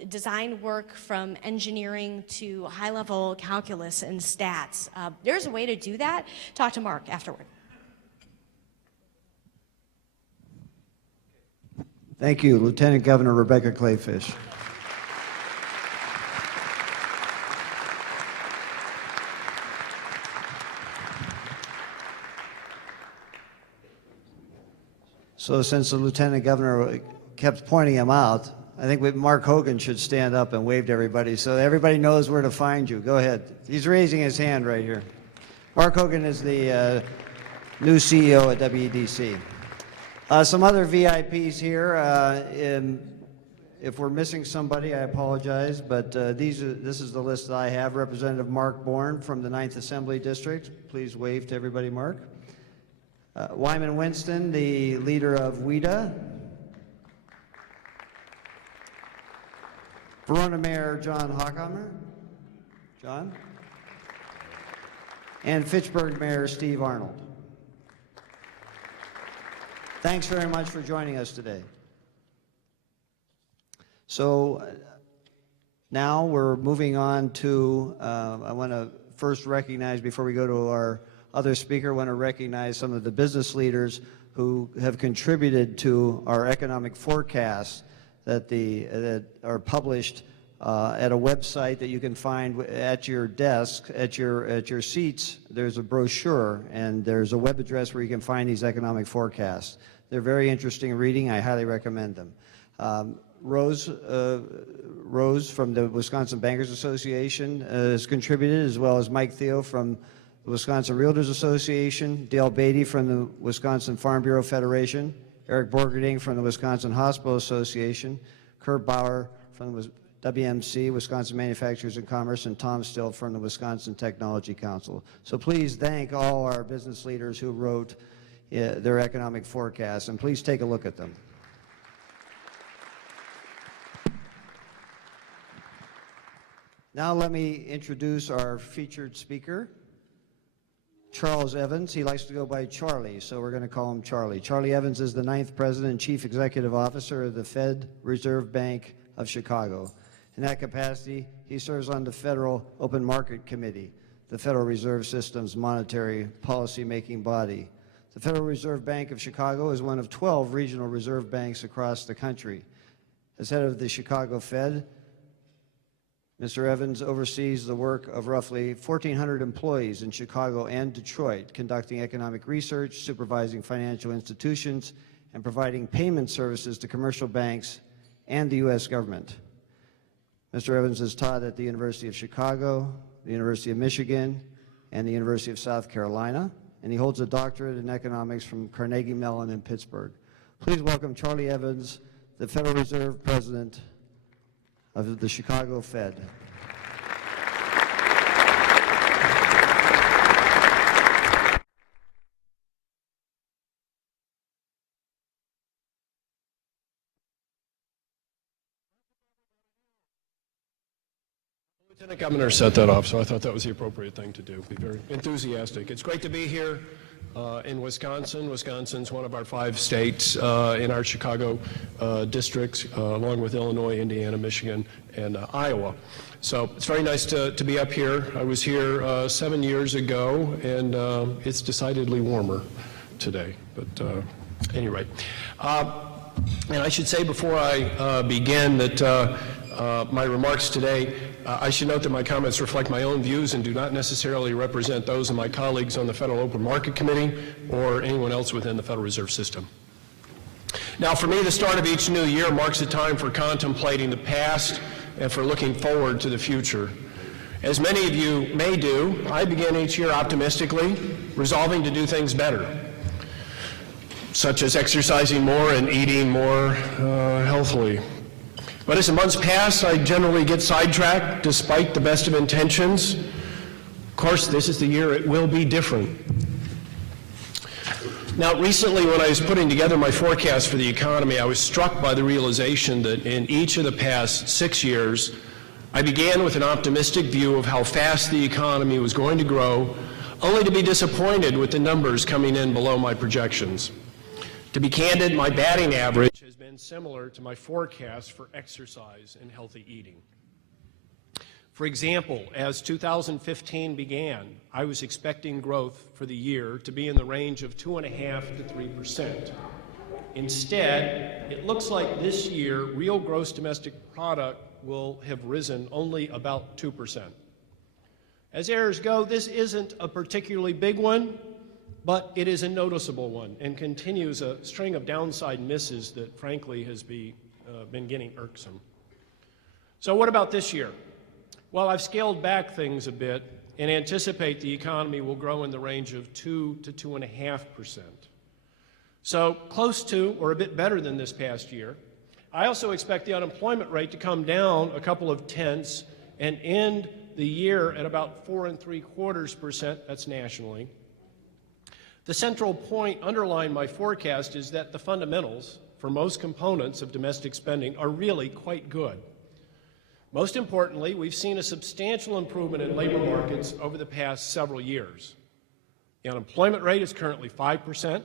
design work from engineering to high-level calculus and stats. There's a way to do that. Talk to Mark afterward. Thank you, Lieutenant Governor Rebecca Clayfish. So since the Lieutenant Governor kept pointing him out, I think Mark Hogan should stand up and wave to everybody so everybody knows where to find you. Go ahead. He's raising his hand right here. Mark Hogan is the new CEO at WEDC. Some other VIPs here. If we're missing somebody, I apologize, but this is the list that I have. Representative Mark Bourne from the 9th Assembly District. Please wave to everybody, Mark. Wyman Winston, the leader of WIDA. Verona Mayor John Hockhammer. John. And Fitchburg Mayor Steve Arnold. Thanks very much for joining us today. So now we're moving on to, I want to first recognize, before we go to our other speaker, I want to recognize some of the business leaders who have contributed to our economic forecasts that are published at a website that you can find at your desk, at your seats. There's a brochure and there's a web address where you can find these economic forecasts. They're very interesting reading. I highly recommend them. Rose from the Wisconsin Bankers Association has contributed, as well as Mike Theo from the Wisconsin Realtors Association, Dale Beatty from the Wisconsin Farm Bureau Federation, Eric Borgerding from the Wisconsin Hospital Association, Kurt Bauer from the WMC, Wisconsin Manufacturers and Commerce, and Tom Still from the Wisconsin Technology Council. So please thank all our business leaders who wrote their economic forecasts, and please take a look at them. Now let me introduce our featured speaker, Charles Evans. He likes to go by Charlie, so we're going to call him Charlie. Charlie Evans is the 9th President and Chief Executive Officer of the Fed Reserve Bank of Chicago. In that capacity, he serves on the Federal Open Market Committee, the Federal Reserve System's monetary policy-making body. The Federal Reserve Bank of Chicago is one of 12 regional reserve banks across the country. As head of the Chicago Fed, Mr. Evans oversees the work of roughly 1,400 employees in Chicago and Detroit, conducting economic research, supervising financial institutions, and providing payment services to commercial banks and the U.S. government. Mr. Evans has taught at the University of Chicago, the University of Michigan, and the University of South Carolina, and he holds a doctorate in economics from Carnegie Mellon in Pittsburgh. Please welcome Charlie Evans, the Federal Reserve President of the Chicago Fed. Lieutenant Governor set that off, so I thought that was the appropriate thing to do. Be very enthusiastic. It's great to be here in Wisconsin. Wisconsin's one of our 5 states in our Chicago districts, along with Illinois, Indiana, Michigan, and Iowa. So it's very nice to be up here. I was here 7 years ago, and it's decidedly warmer today. But at any rate. And I should say before I begin that my remarks today, I should note that my comments reflect my own views and do not necessarily represent those of my colleagues on the Federal Open Market Committee or anyone else within the Federal Reserve System. Now, for me, the start of each new year marks a time for contemplating the past and for looking forward to the future. As many of you may do, I begin each year optimistically, resolving to do things better, such as exercising more and eating more healthily. But as the months pass, I generally get sidetracked despite the best of intentions. Of course, this is the year it will be different. Now, recently when I was putting together my forecast for the economy, I was struck by the realization that in each of the past 6 years, I began with an optimistic view of how fast the economy was going to grow, only to be disappointed with the numbers coming in below my projections. To be candid, my batting average has been similar to my forecast for exercise and healthy eating. For example, as 2015 began, I was expecting growth for the year to be in the range of 2.5% to 3%. Instead, it looks like this year real gross domestic product will have risen only about 2%. As errors go, this isn't a particularly big one, but it is a noticeable one and continues a string of downside misses that frankly has been getting irksome. So what about this year? Well, I've scaled back things a bit and anticipate the economy will grow in the range of 2 to 2.5%. So close to or a bit better than this past year. I also expect the unemployment rate to come down a couple of tenths and end the year at about 4.75%, that's nationally. The central point underlying my forecast is that the fundamentals for most components of domestic spending are really quite good. Most importantly, we've seen a substantial improvement in labor markets over the past several years. The unemployment rate is currently 5%.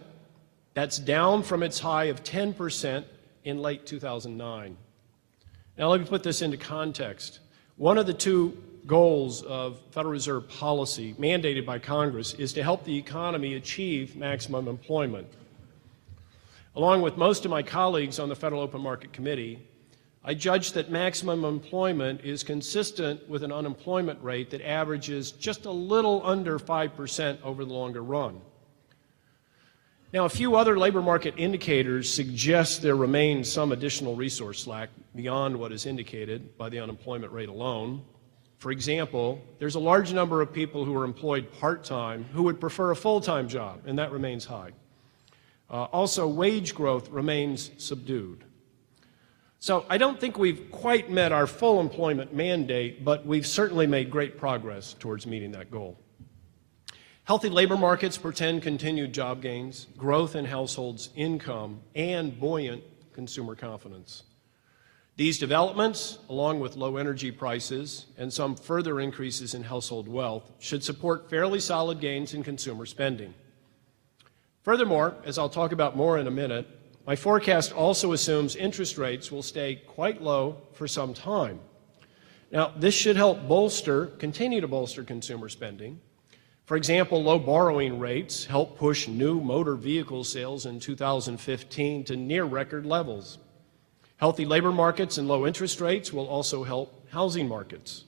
That's down from its high of 10% in late 2009. Now let me put this into context. One of the two goals of Federal Reserve policy mandated by Congress is to help the economy achieve maximum employment. Along with most of my colleagues on the Federal Open Market Committee, I judge that maximum employment is consistent with an unemployment rate that averages just a little under 5% over the longer run. Now, a few other labor market indicators suggest there remains some additional resource slack beyond what is indicated by the unemployment rate alone. For example, there's a large number of people who are employed part-time who would prefer a full-time job, and that remains high. Also, wage growth remains subdued. So I don't think we've quite met our full employment mandate, but we've certainly made great progress towards meeting that goal. Healthy labor markets portend continued job gains, growth in households' income, and buoyant consumer confidence. These developments, along with low energy prices and some further increases in household wealth, should support fairly solid gains in consumer spending. Furthermore, as I'll talk about more in a minute, my forecast also assumes interest rates will stay quite low for some time. Now, this should help continue to bolster consumer spending. For example, low borrowing rates help push new motor vehicle sales in 2015 to near record levels. Healthy labor markets and low interest rates will also help housing markets.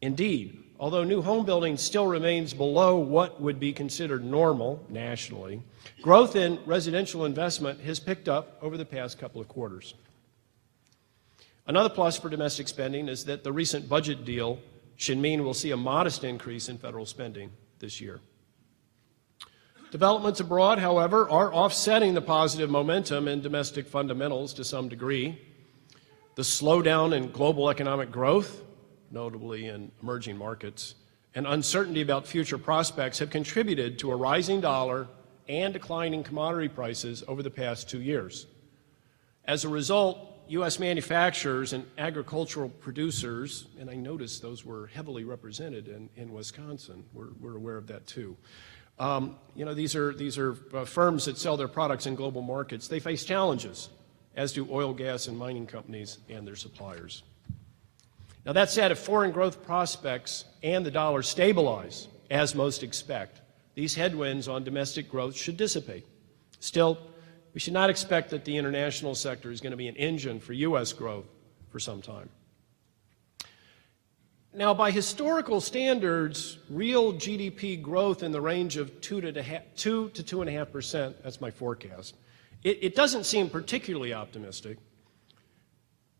Indeed, although new home building still remains below what would be considered normal nationally, growth in residential investment has picked up over the past couple of quarters. Another plus for domestic spending is that the recent budget deal should mean we'll see a modest increase in federal spending this year. Developments abroad, however, are offsetting the positive momentum in domestic fundamentals to some degree. The slowdown in global economic growth, notably in emerging markets, and uncertainty about future prospects have contributed to a rising dollar and declining commodity prices over the past 2 years. As a result, U.S. manufacturers and agricultural producers, and I noticed those were heavily represented in Wisconsin, we're aware of that too. These are firms that sell their products in global markets. They face challenges, as do oil, gas, and mining companies and their suppliers. Now that said, if foreign growth prospects and the dollar stabilize, as most expect, these headwinds on domestic growth should dissipate. Still, we should not expect that the international sector is going to be an engine for U.S. growth for some time. Now, by historical standards, real GDP growth in the range of 2 to 2.5%, that's my forecast, it doesn't seem particularly optimistic.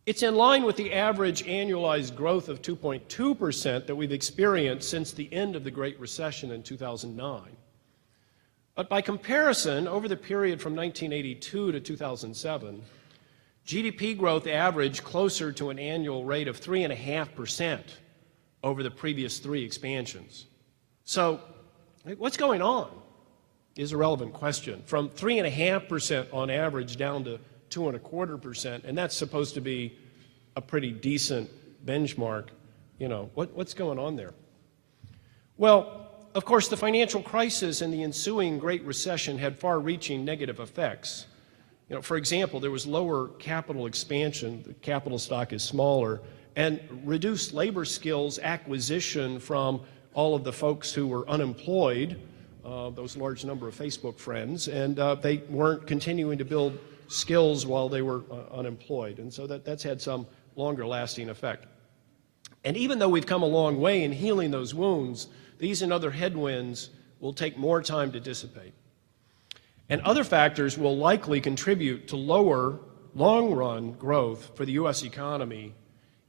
It's in line with the average annualized growth of 2.2% that we've experienced since the end of the Great Recession in 2009. But by comparison, over the period from 1982 to 2007, GDP growth averaged closer to an annual rate of 3.5% over the previous 3 expansions. So what's going on is a relevant question. From 3.5% on average down to 2.25%, and that's supposed to be a pretty decent benchmark. What's going on there? Well, of course, the financial crisis and the ensuing Great Recession had far-reaching negative effects. For example, there was lower capital expansion, the capital stock is smaller, and reduced labor skills acquisition from all of the folks who were unemployed, those large number of Facebook friends, and they weren't continuing to build skills while they were unemployed. And so that's had some longer lasting effect. And even though we've come a long way in healing those wounds, these and other headwinds will take more time to dissipate. And other factors will likely contribute to lower long-run growth for the U.S. economy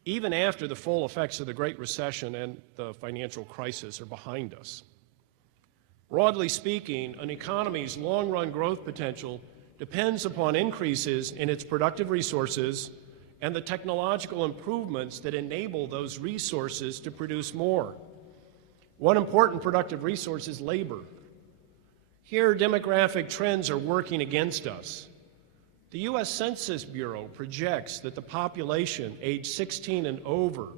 even after the full effects of the Great Recession and the financial crisis are behind us. Broadly speaking, an economy's long-run growth potential depends upon increases in its productive resources and the technological improvements that enable those resources to produce more. One important productive resource is labor. Here, demographic trends are working against us. The U.S. Census Bureau projects that the population aged 16 and over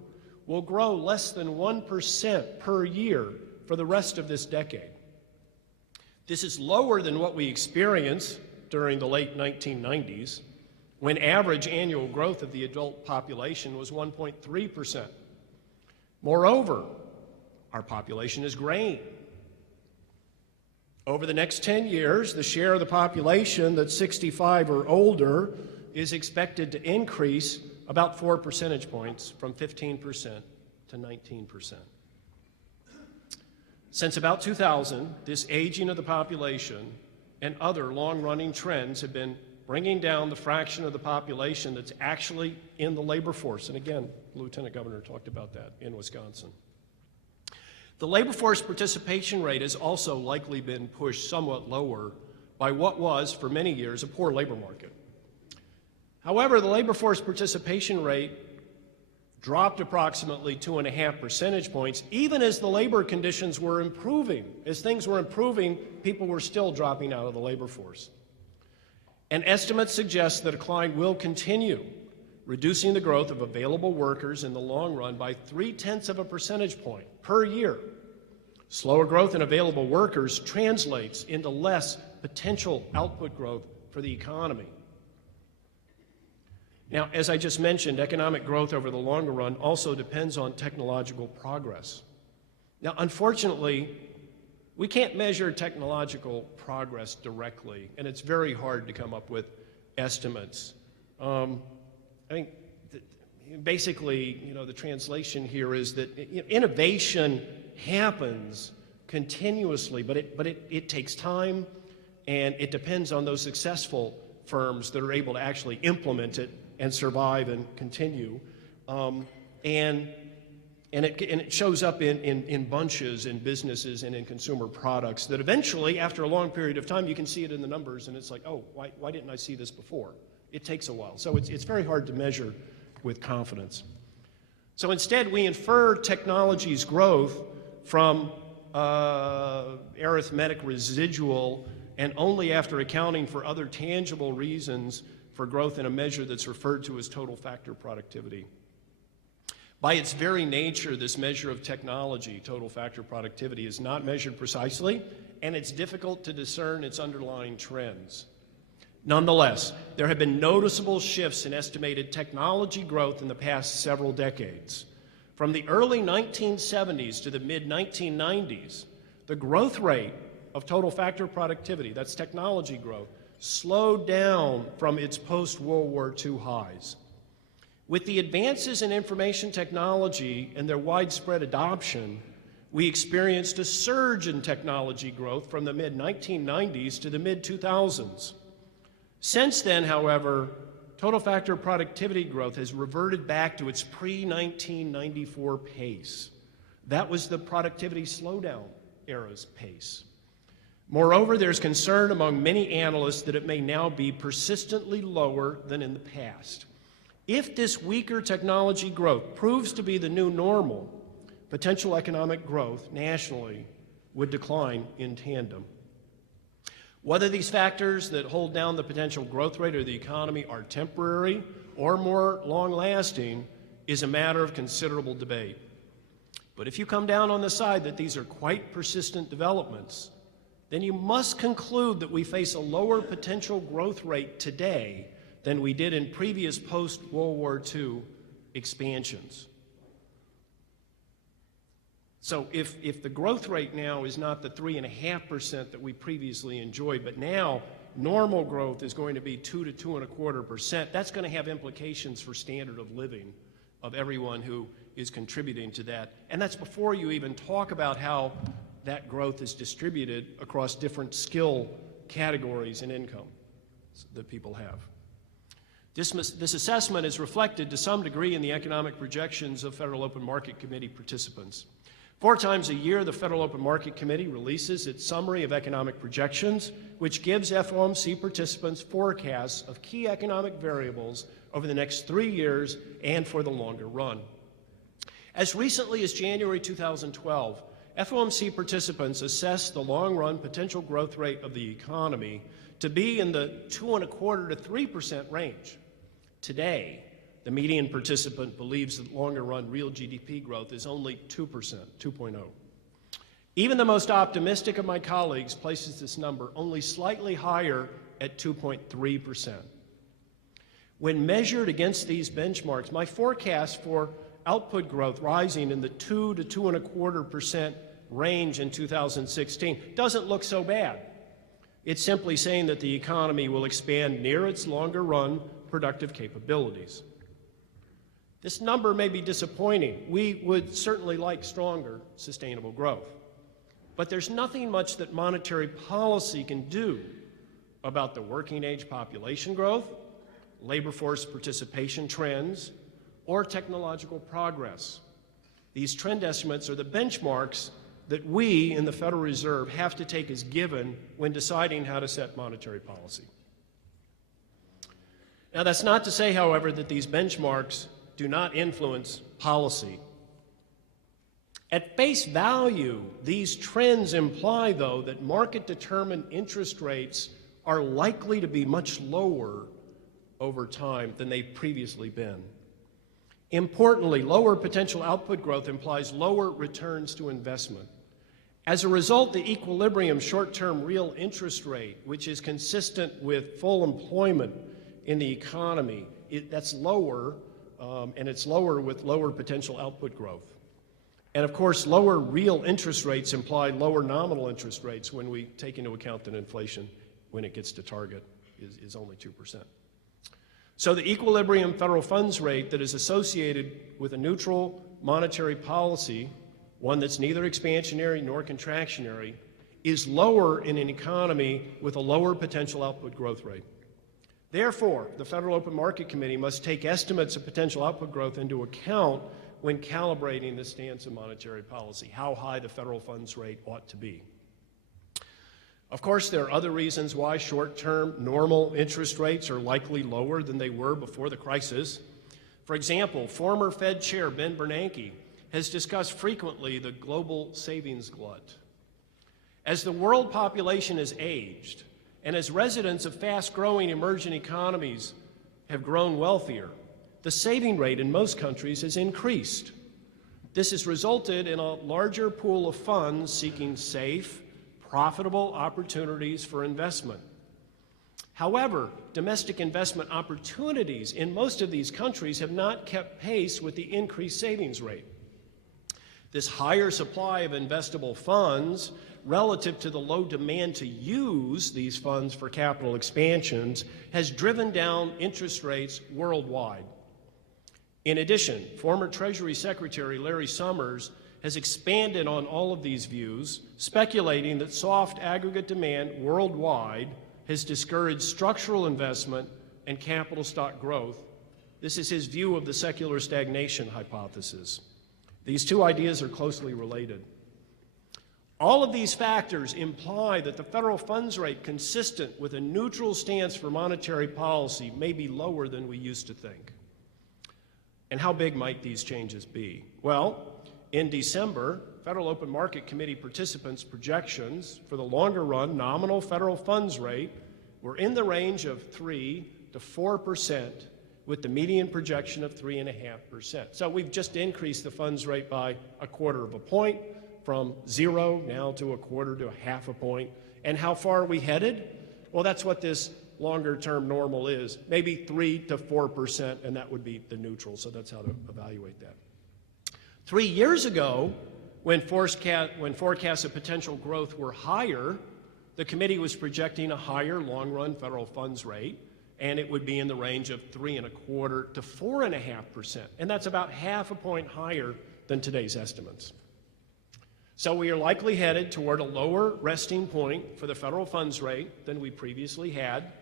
will grow less than 1% per year for the rest of this decade. This is lower than what we experienced during the late 1990s, when average annual growth of the adult population was 1.3%. Moreover, our population is graying. Over the next 10 years, the share of the population that's 65 or older is expected to increase about 4 percentage points, from 15% to 19%. Since about 2000, this aging of the population and other long-running trends have been bringing down the fraction of the population that's actually in the labor force. And again, the Lieutenant Governor talked about that in Wisconsin. The labor force participation rate has also likely been pushed somewhat lower by what was, for many years, a poor labor market. However, the labor force participation rate dropped approximately 2.5 percentage points, even as the labor conditions were improving. As things were improving, people were still dropping out of the labor force. And estimates suggest the decline will continue, reducing the growth of available workers in the long run by 0.3 of a percentage point per year. Slower growth in available workers translates into less potential output growth for the economy. Now, as I just mentioned, economic growth over the longer run also depends on technological progress. Now, unfortunately, we can't measure technological progress directly, and it's very hard to come up with estimates. I think basically, the translation here is that innovation happens continuously, but it takes time, and it depends on those successful firms that are able to actually implement it and survive and continue. And it shows up in bunches in businesses and in consumer products that eventually, after a long period of time, you can see it in the numbers, and it's like, oh, why didn't I see this before? It takes a while. So it's very hard to measure with confidence. So instead, we infer technology's growth from arithmetic residual, and only after accounting for other tangible reasons for growth in a measure that's referred to as total factor productivity. By its very nature, this measure of technology, total factor productivity, is not measured precisely, and it's difficult to discern its underlying trends. Nonetheless, there have been noticeable shifts in estimated technology growth in the past several decades. From the early 1970s to the mid-1990s, the growth rate of total factor productivity, that's technology growth, slowed down from its post-World War II highs. With the advances in information technology and their widespread adoption, we experienced a surge in technology growth from the mid-1990s to the mid-2000s. Since then, however, total factor productivity growth has reverted back to its pre-1994 pace. That was the productivity slowdown era's pace. Moreover, there's concern among many analysts that it may now be persistently lower than in the past. If this weaker technology growth proves to be the new normal, potential economic growth nationally would decline in tandem. Whether these factors that hold down the potential growth rate of the economy are temporary or more long-lasting is a matter of considerable debate. But if you come down on the side that these are quite persistent developments, then you must conclude that we face a lower potential growth rate today than we did in previous post-World War II expansions. So if the growth rate now is not the 3.5% that we previously enjoyed, but now normal growth is going to be 2 to 2.25%, that's going to have implications for standard of living of everyone who is contributing to that. And that's before you even talk about how that growth is distributed across different skill categories and income that people have. This assessment is reflected to some degree in the economic projections of Federal Open Market Committee participants. 4 times a year, the Federal Open Market Committee releases its summary of economic projections, which gives FOMC participants forecasts of key economic variables over the next 3 years and for the longer run. As recently as January 2012, FOMC participants assessed the long-run potential growth rate of the economy to be in the 2.25% to 3% range. Today, the median participant believes that longer-run real GDP growth is only 2%, 2.0. Even the most optimistic of my colleagues places this number only slightly higher at 2.3%. When measured against these benchmarks, my forecast for output growth rising in the 2 to 2.25% range in 2016 doesn't look so bad. It's simply saying that the economy will expand near its longer run productive capabilities. This number may be disappointing. We would certainly like stronger, sustainable growth. But there's nothing much that monetary policy can do about the working age population growth, labor force participation trends, or technological progress. These trend estimates are the benchmarks that we in the Federal Reserve have to take as given when deciding how to set monetary policy. Now, that's not to say, however, that these benchmarks do not influence policy. At face value, these trends imply, though, that market-determined interest rates are likely to be much lower over time than they've previously been. Importantly, lower potential output growth implies lower returns to investment. As a result, the equilibrium short-term real interest rate, which is consistent with full employment in the economy, that's lower, and it's lower with lower potential output growth. And of course, lower real interest rates imply lower nominal interest rates when we take into account that inflation, when it gets to target, is only 2%. So the equilibrium federal funds rate that is associated with a neutral monetary policy, one that's neither expansionary nor contractionary, is lower in an economy with a lower potential output growth rate. Therefore, the Federal Open Market Committee must take estimates of potential output growth into account when calibrating the stance of monetary policy, how high the federal funds rate ought to be. Of course, there are other reasons why short-term normal interest rates are likely lower than they were before the crisis. For example, former Fed Chair Ben Bernanke has discussed frequently the global savings glut. As the world population has aged, and as residents of fast-growing emerging economies have grown wealthier, the saving rate in most countries has increased. This has resulted in a larger pool of funds seeking safe, profitable opportunities for investment. However, domestic investment opportunities in most of these countries have not kept pace with the increased savings rate. This higher supply of investable funds relative to the low demand to use these funds for capital expansions has driven down interest rates worldwide. In addition, former Treasury Secretary Larry Summers has expanded on all of these views, speculating that soft aggregate demand worldwide has discouraged structural investment and capital stock growth. This is his view of the secular stagnation hypothesis. These two ideas are closely related. All of these factors imply that the federal funds rate consistent with a neutral stance for monetary policy may be lower than we used to think. And how big might these changes be? Well, in December, Federal Open Market Committee participants' projections for the longer run nominal federal funds rate were in the range of 3 to 4%, with the median projection of 3.5%. So we've just increased the funds rate by 1/4 point, from 0 now to 1/4 to 1/2 point. And how far are we headed? Well, that's what this longer-term normal is, maybe 3 to 4%, and that would be the neutral, so that's how to evaluate that. 3 years ago, when forecasts of potential growth were higher, the committee was projecting a higher long-run federal funds rate, and it would be in the range of 3.25% to 4.5%, and that's about 1/2 point higher than today's estimates. So we are likely headed toward a lower resting point for the federal funds rate than we previously had.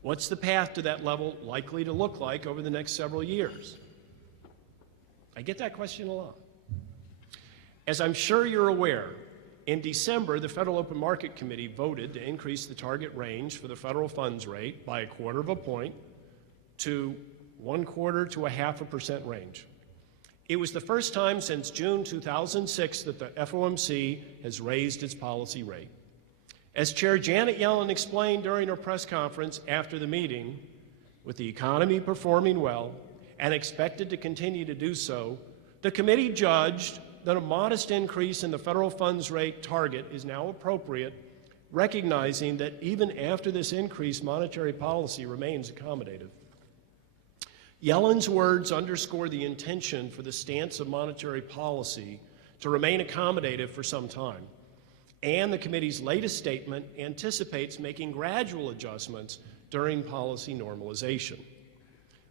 What's the path to that level likely to look like over the next several years? I get that question a lot. As I'm sure you're aware, in December, the Federal Open Market Committee voted to increase the target range for the federal funds rate by 1/4 point to 1/4 to 1/2% range. It was the first time since June 2006 that the FOMC has raised its policy rate. As Chair Janet Yellen explained during her press conference after the meeting, with the economy performing well and expected to continue to do so, the committee judged that a modest increase in the federal funds rate target is now appropriate, recognizing that even after this increase, monetary policy remains accommodative. Yellen's words underscore the intention for the stance of monetary policy to remain accommodative for some time. And the committee's latest statement anticipates making gradual adjustments during policy normalization.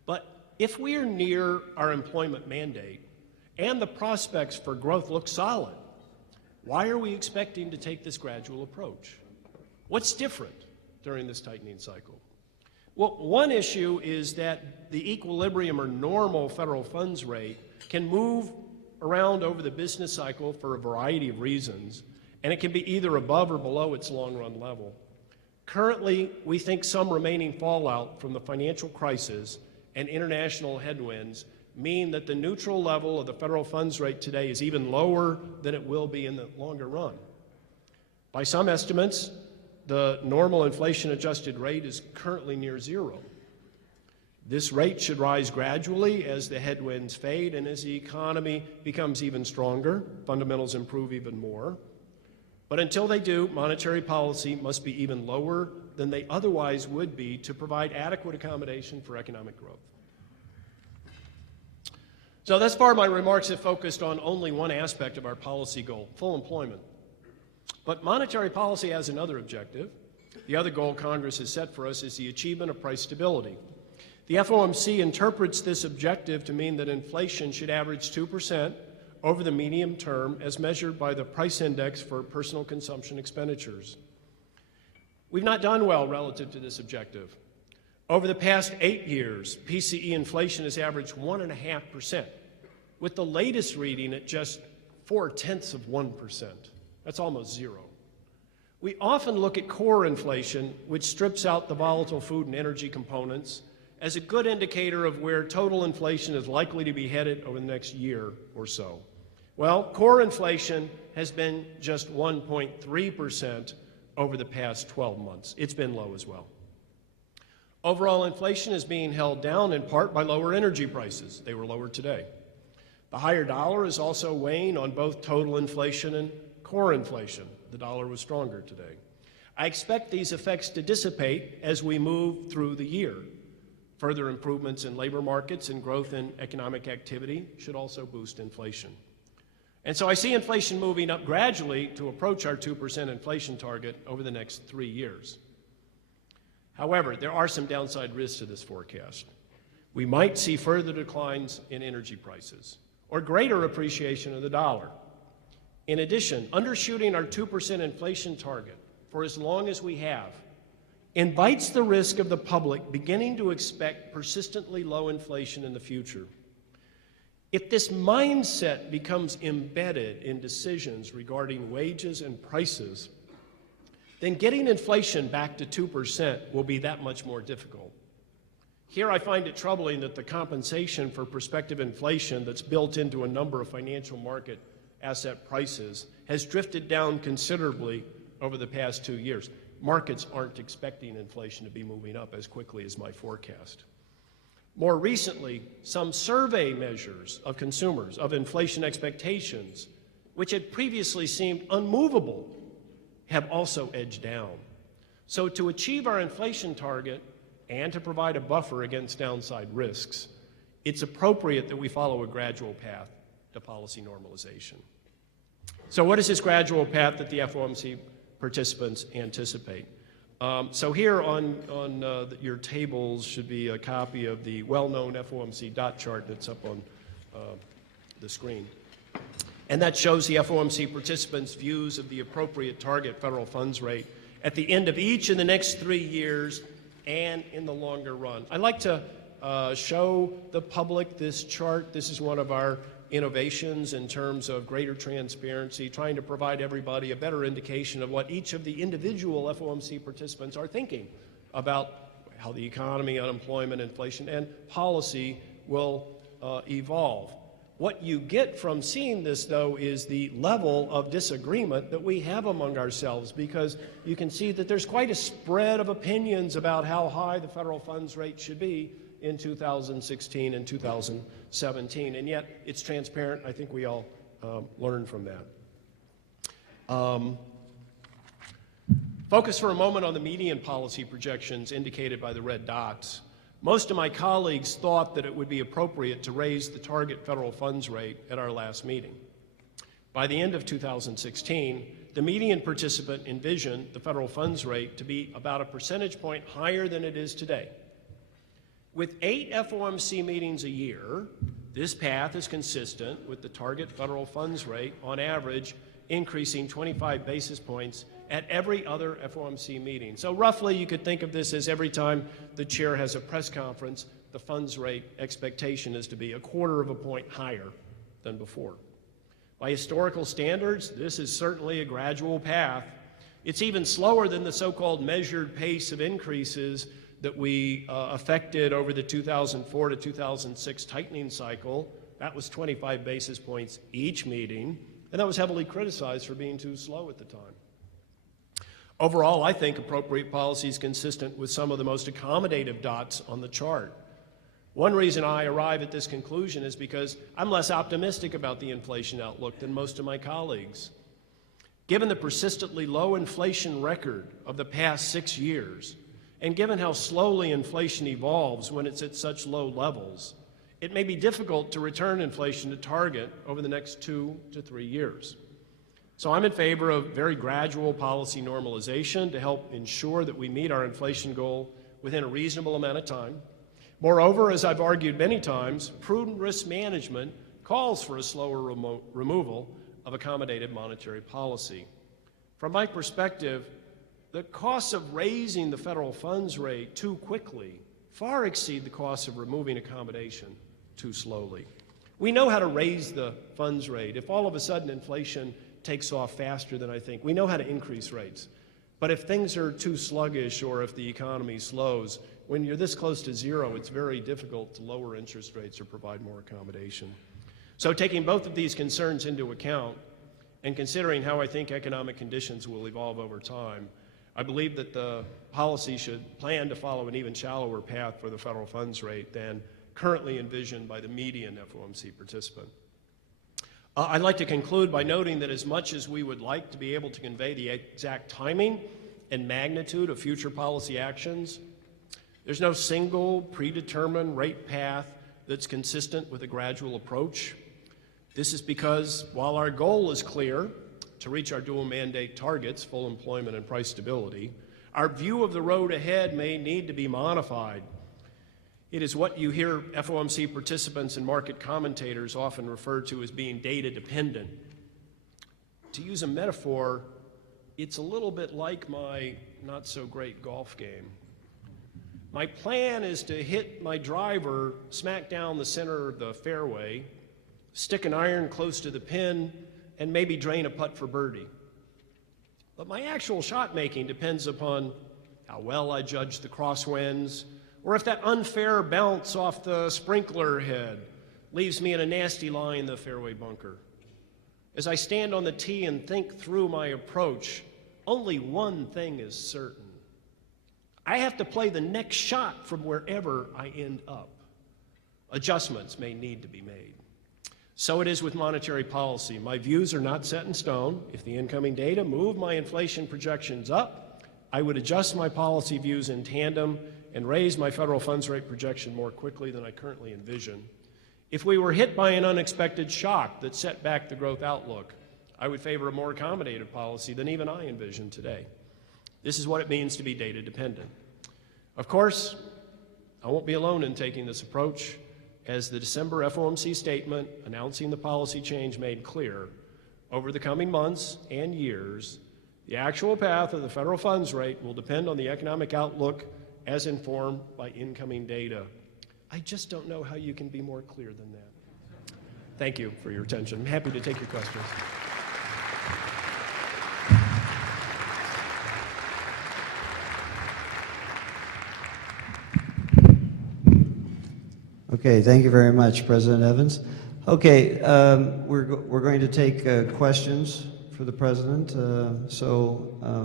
But if we are near our employment mandate and the prospects for growth look solid, why are we expecting to take this gradual approach? What's different during this tightening cycle? Well, one issue is that the equilibrium or normal federal funds rate can move around over the business cycle for a variety of reasons, and it can be either above or below its long-run level. Currently, we think some remaining fallout from the financial crisis and international headwinds mean that the neutral level of the federal funds rate today is even lower than it will be in the longer run. By some estimates, the normal inflation-adjusted rate is currently near zero. This rate should rise gradually as the headwinds fade and as the economy becomes even stronger, fundamentals improve even more. But until they do, monetary policy must be even lower than they otherwise would be to provide adequate accommodation for economic growth. So thus far, my remarks have focused on only one aspect of our policy goal, full employment. But monetary policy has another objective. The other goal Congress has set for us is the achievement of price stability. The FOMC interprets this objective to mean that inflation should average 2% over the medium term as measured by the price index for personal consumption expenditures. We've not done well relative to this objective. Over the past 8 years, PCE inflation has averaged 1.5%, with the latest reading at just 0.4%. That's almost zero. We often look at core inflation, which strips out the volatile food and energy components, as a good indicator of where total inflation is likely to be headed over the next year or so. Well, core inflation has been just 1.3% over the past 12 months. It's been low as well. Overall inflation is being held down in part by lower energy prices. They were lower today. The higher dollar is also weighing on both total inflation and core inflation. The dollar was stronger today. I expect these effects to dissipate as we move through the year. Further improvements in labor markets and growth in economic activity should also boost inflation. And so I see inflation moving up gradually to approach our 2% inflation target over the next 3 years. However, there are some downside risks to this forecast. We might see further declines in energy prices or greater appreciation of the dollar. In addition, undershooting our 2% inflation target for as long as we have invites the risk of the public beginning to expect persistently low inflation in the future. If this mindset becomes embedded in decisions regarding wages and prices, then getting inflation back to 2% will be that much more difficult. Here I find it troubling that the compensation for prospective inflation that's built into a number of financial market asset prices has drifted down considerably over the past 2 years. Markets aren't expecting inflation to be moving up as quickly as my forecast. More recently, some survey measures of consumers of inflation expectations, which had previously seemed unmovable, have also edged down. So to achieve our inflation target and to provide a buffer against downside risks, it's appropriate that we follow a gradual path to policy normalization. So what is this gradual path that the FOMC participants anticipate? So here on your tables should be a copy of the well-known FOMC dot chart that's up on the screen. And that shows the FOMC participants' views of the appropriate target federal funds rate at the end of each of the next 3 years and in the longer run. I'd like to show the public this chart. This is one of our innovations in terms of greater transparency, trying to provide everybody a better indication of what each of the individual FOMC participants are thinking about how the economy, unemployment, inflation, and policy will evolve. What you get from seeing this, though, is the level of disagreement that we have among ourselves, because you can see that there's quite a spread of opinions about how high the federal funds rate should be in 2016 and 2017, and yet it's transparent. I think we all learned from that. Focus for a moment on the median policy projections indicated by the red dots. Most of my colleagues thought that it would be appropriate to raise the target federal funds rate at our last meeting. By the end of 2016, the median participant envisioned the federal funds rate to be about a percentage point higher than it is today. With 8 FOMC meetings a year, this path is consistent with the target federal funds rate on average increasing 25 basis points at every other FOMC meeting. So roughly you could think of this as every time the chair has a press conference, the funds rate expectation is to be a quarter of a point higher than before. By historical standards, this is certainly a gradual path. It's even slower than the so-called measured pace of increases that we affected over the 2004 to 2006 tightening cycle. That was 25 basis points each meeting, and that was heavily criticized for being too slow at the time. Overall, I think appropriate policy is consistent with some of the most accommodative dots on the chart. One reason I arrive at this conclusion is because I'm less optimistic about the inflation outlook than most of my colleagues. Given the persistently low inflation record of the past 6 years, and given how slowly inflation evolves when it's at such low levels, it may be difficult to return inflation to target over the next 2 to 3 years. So I'm in favor of very gradual policy normalization to help ensure that we meet our inflation goal within a reasonable amount of time. Moreover, as I've argued many times, prudent risk management calls for a slower removal of accommodative monetary policy. From my perspective, the costs of raising the federal funds rate too quickly far exceed the costs of removing accommodation too slowly. We know how to raise the funds rate. If all of a sudden inflation takes off faster than I think, we know how to increase rates. But if things are too sluggish or if the economy slows, when you're this close to zero, it's very difficult to lower interest rates or provide more accommodation. So taking both of these concerns into account and considering how I think economic conditions will evolve over time, I believe that the policy should plan to follow an even shallower path for the federal funds rate than currently envisioned by the median FOMC participant. I'd like to conclude by noting that as much as we would like to be able to convey the exact timing and magnitude of future policy actions, there's no single predetermined rate path that's consistent with a gradual approach. This is because while our goal is clear, to reach our dual mandate targets, full employment and price stability, our view of the road ahead may need to be modified. It is what you hear FOMC participants and market commentators often refer to as being data dependent. To use a metaphor, it's a little bit like my not so great golf game. My plan is to hit my driver smack down the center of the fairway, stick an iron close to the pin, and maybe drain a putt for birdie. But my actual shot making depends upon how well I judge the crosswinds, or if that unfair bounce off the sprinkler head leaves me in a nasty lie in the fairway bunker. As I stand on the tee and think through my approach, only one thing is certain. I have to play the next shot from wherever I end up. Adjustments may need to be made. So it is with monetary policy. My views are not set in stone. If the incoming data move my inflation projections up, I would adjust my policy views in tandem and raise my federal funds rate projection more quickly than I currently envision. If we were hit by an unexpected shock that set back the growth outlook, I would favor a more accommodative policy than even I envision today. This is what it means to be data dependent. Of course, I won't be alone in taking this approach. As the December FOMC statement announcing the policy change made clear, over the coming months and years, the actual path of the federal funds rate will depend on the economic outlook as informed by incoming data. I just don't know how you can be more clear than that. Thank you for your attention. I'm happy to take your questions. Okay, thank you very much, President Evans. Okay, we're going to take questions for the President.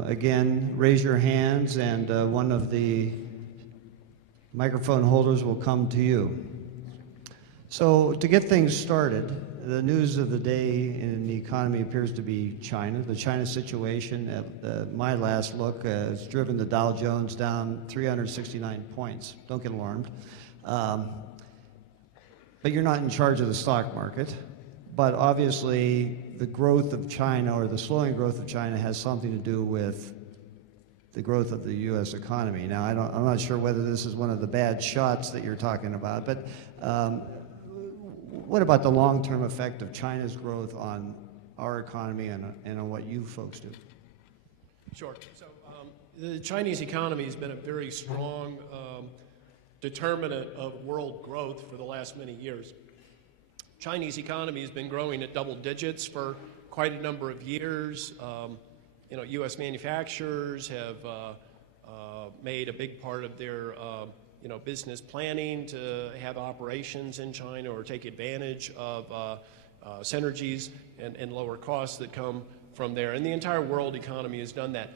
Again, raise your hands and one of the microphone holders will come to you. So to get things started, the news of the day in the economy appears to be China. The China situation, at my last look, has driven the Dow Jones down 369 points. Don't get alarmed. But you're not in charge of the stock market. But obviously, the growth of China, or the slowing growth of China, has something to do with the growth of the U.S. economy. Now, I'm not sure whether this is one of the bad shots that you're talking about, but what about the long-term effect of China's growth on our economy and on what you folks do? Sure. So the Chinese economy has been a very strong determinant of world growth for the last many years. Chinese economy has been growing at double digits for quite a number of years. U.S. manufacturers have made a big part of their business planning to have operations in China or take advantage of synergies and lower costs that come from there. And the entire world economy has done that.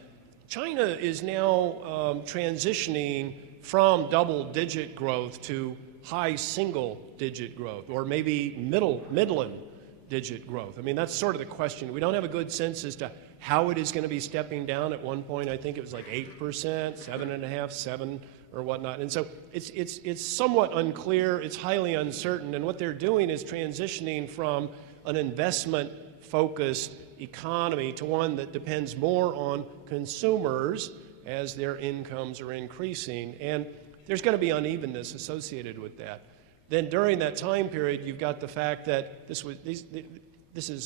China is now transitioning from double-digit growth to high single-digit growth, or maybe middling-digit growth. I mean, that's sort of the question. We don't have a good sense as to how it is going to be stepping down. At one point, I think it was like 8%, 7.5%, 7%, or whatnot. And so it's somewhat unclear. It's highly uncertain. And what they're doing is transitioning from an investment-focused economy to one that depends more on consumers as their incomes are increasing. And there's going to be unevenness associated with that. Then during that time period, you've got the fact that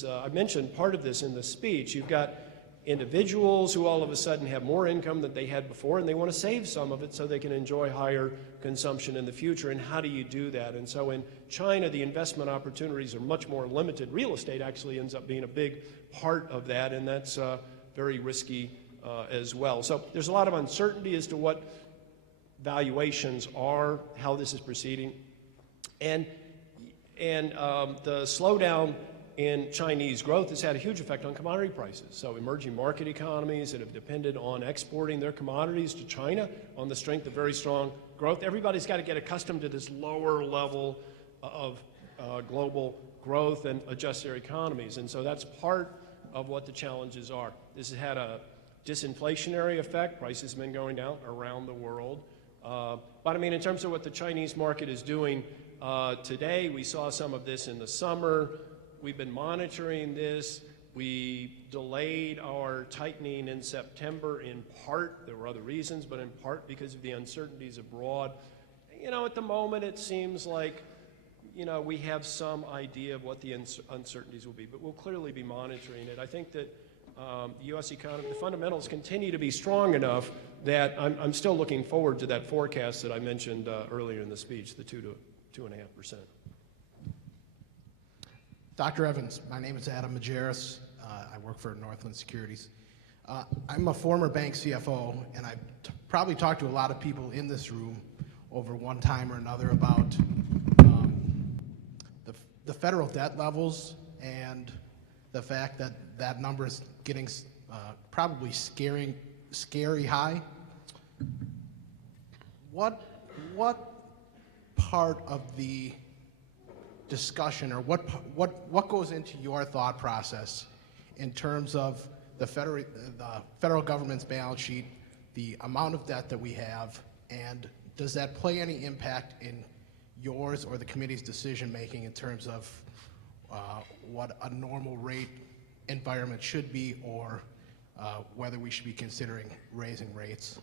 I mentioned part of this in the speech. You've got individuals who all of a sudden have more income than they had before, and they want to save some of it so they can enjoy higher consumption in the future. And how do you do that? And so in China, the investment opportunities are much more limited. Real estate actually ends up being a big part of that, and that's very risky as well. So there's a lot of uncertainty as to what valuations are, how this is proceeding. And the slowdown in Chinese growth has had a huge effect on commodity prices. So emerging market economies that have depended on exporting their commodities to China on the strength of very strong growth, everybody's got to get accustomed to this lower level of global growth and adjust their economies. And so that's part of what the challenges are. This has had a disinflationary effect. Prices have been going down around the world. But I mean, in terms of what the Chinese market is doing today, we saw some of this in the summer. We've been monitoring this. We delayed our tightening in September in part. There were other reasons, but in part because of the uncertainties abroad. At the moment, it seems like, we have some idea of what the uncertainties will be, but we'll clearly be monitoring it. I think that the U.S. economy, the fundamentals continue to be strong enough that I'm still looking forward to that forecast that I mentioned earlier in the speech, the 2 to 2.5%. Dr. Evans, my name is Adam Majerus. I work for Northland Securities. I'm a former bank CFO, and I've probably talked to a lot of people in this room over one time or another about the federal debt levels and the fact that that number is getting probably scary high. What part of the discussion, or what goes into your thought process in terms of the federal government's balance sheet, the amount of debt that we have, and does that play any impact in yours or the committee's decision making in terms of what a normal rate environment should be, or whether we should be considering raising rates?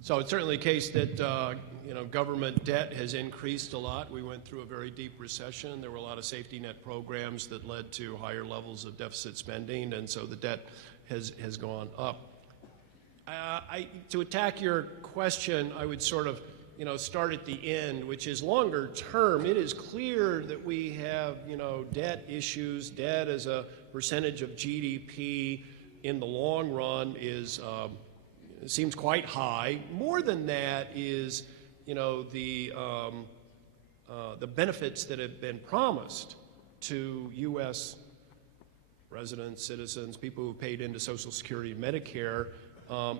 So it's certainly a case that government debt has increased a lot. We went through a very deep recession. There were a lot of safety net programs that led to higher levels of deficit spending, and so the debt has gone up. To attack your question, I would sort of start at the end, which is longer term. It is clear that we have debt issues. Debt as a percentage of GDP in the long run seems quite high. More than that is, the benefits that have been promised to U.S. residents, citizens, people who paid into Social Security and Medicare.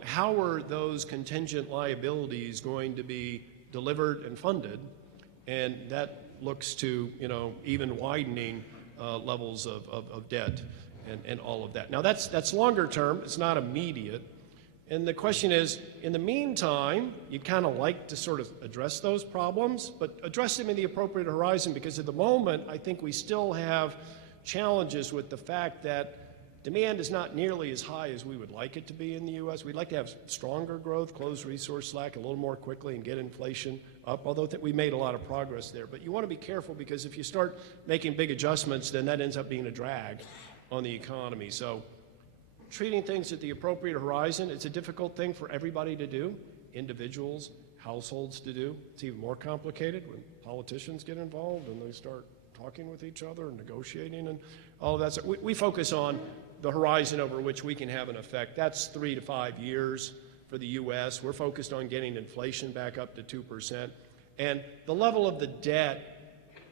How are those contingent liabilities going to be delivered and funded? And that looks to, even widening levels of debt and all of that. Now, that's longer term. It's not immediate. And the question is, in the meantime, you'd kind of like to sort of address those problems, but address them in the appropriate horizon, because at the moment, I think we still have challenges with the fact that demand is not nearly as high as we would like it to be in the U.S. We'd like to have stronger growth, close resource slack a little more quickly, and get inflation up, although we made a lot of progress there. But you want to be careful, because if you start making big adjustments, then that ends up being a drag on the economy. So treating things at the appropriate horizon, it's a difficult thing for everybody to do, individuals, households to do. It's even more complicated when politicians get involved and they start talking with each other and negotiating and all of that. So we focus on the horizon over which we can have an effect. That's 3 to 5 years for the U.S. We're focused on getting inflation back up to 2%. And the level of the debt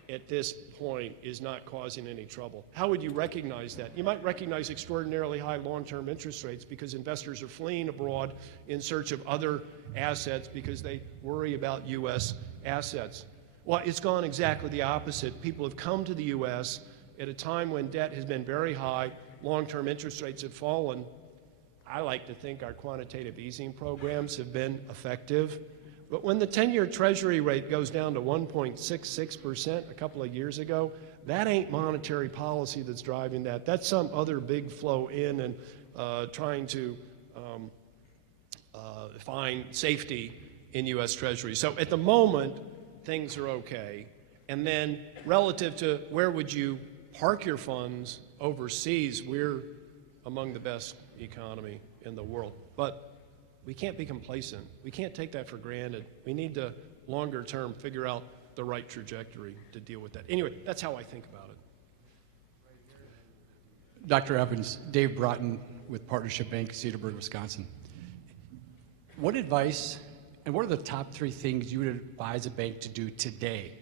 at this point is not causing any trouble. How would you recognize that? You might recognize extraordinarily high long-term interest rates because investors are fleeing abroad in search of other assets because they worry about U.S. assets. Well, it's gone exactly the opposite. People have come to the U.S. at a time when debt has been very high, long-term interest rates have fallen. I like to think our quantitative easing programs have been effective. But when the 10-year Treasury rate goes down to 1.66% a couple of years ago, that ain't monetary policy that's driving that. That's some other big flow in and trying to find safety in U.S. Treasury. So at the moment, things are okay. And then relative to where would you park your funds overseas, we're among the best economy in the world. But we can't be complacent. We can't take that for granted. We need to, longer term, figure out the right trajectory to deal with that. Anyway, that's how I think about it. Dr. Evans, Dave Broughton with Partnership Bank, Cedarburg, Wisconsin. What advice and what are the top 3 things you would advise a bank to do today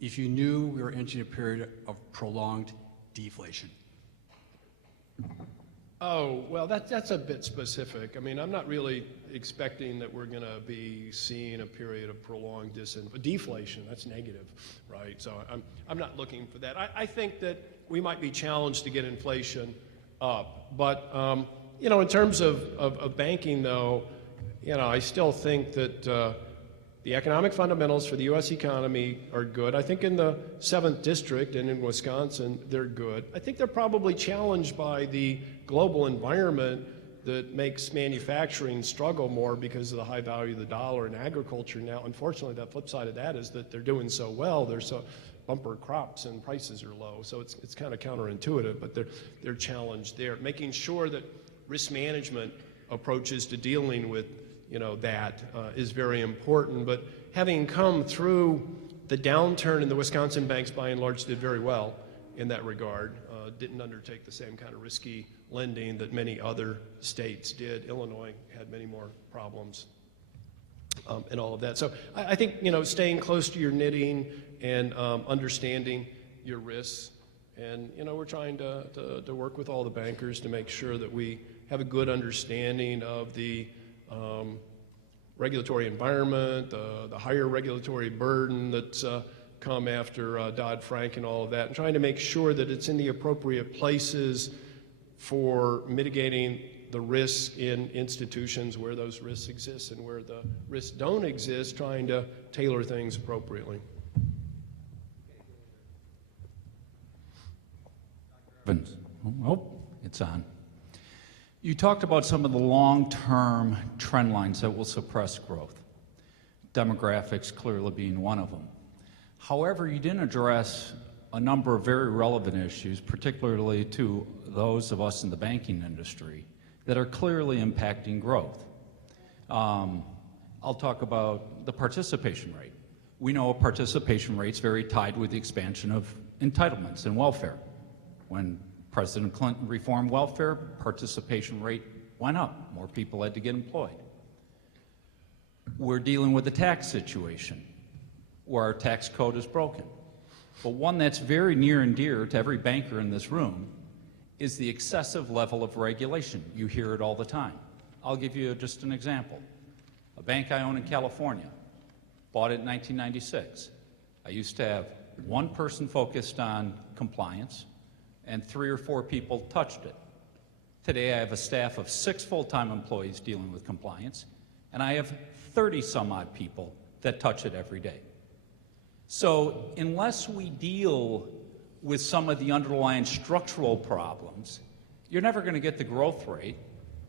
if you knew we were entering a period of prolonged deflation? Oh, well, that's a bit specific. I mean, I'm not really expecting that we're going to be seeing a period of prolonged deflation. That's negative, right? So I'm not looking for that. I think that we might be challenged to get inflation up. But, in terms of banking, though, I still think that the economic fundamentals for the U.S. economy are good. I think in the 7th District and in Wisconsin, they're good. I think they're probably challenged by the global environment that makes manufacturing struggle more because of the high value of the dollar and agriculture now. Unfortunately, the flip side of that is that they're doing so well. They're so bumper crops and prices are low. So it's kind of counterintuitive, but they're challenged there. Making sure that risk management approaches to dealing with that is very important. But having come through the downturn in the Wisconsin banks, by and large, did very well in that regard. Didn't undertake the same kind of risky lending that many other states did. Illinois had many more problems and all of that. So I think, staying close to your knitting and understanding your risks. And, we're trying to work with all the bankers to make sure that we have a good understanding of the regulatory environment, the higher regulatory burden that's come after Dodd-Frank and all of that, and trying to make sure that it's in the appropriate places for mitigating the risks in institutions where those risks exist, and where the risks don't exist, trying to tailor things appropriately. Oh, it's on. You talked about some of the long-term trend lines that will suppress growth, demographics clearly being one of them. However, you didn't address a number of very relevant issues, particularly to those of us in the banking industry, that are clearly impacting growth. I'll talk about the participation rate. We know a participation rate's very tied with the expansion of entitlements and welfare. When President Clinton reformed welfare, participation rate went up. More people had to get employed. We're dealing with a tax situation where our tax code is broken. But one that's very near and dear to every banker in this room is the excessive level of regulation. You hear it all the time. I'll give you just an example. A bank I own in California, bought it in 1996. I used to have one person focused on compliance, and 3 or 4 people touched it. Today, I have a staff of 6 full-time employees dealing with compliance, and I have 30-some-odd people that touch it every day. So unless we deal with some of the underlying structural problems, you're never going to get the growth rate.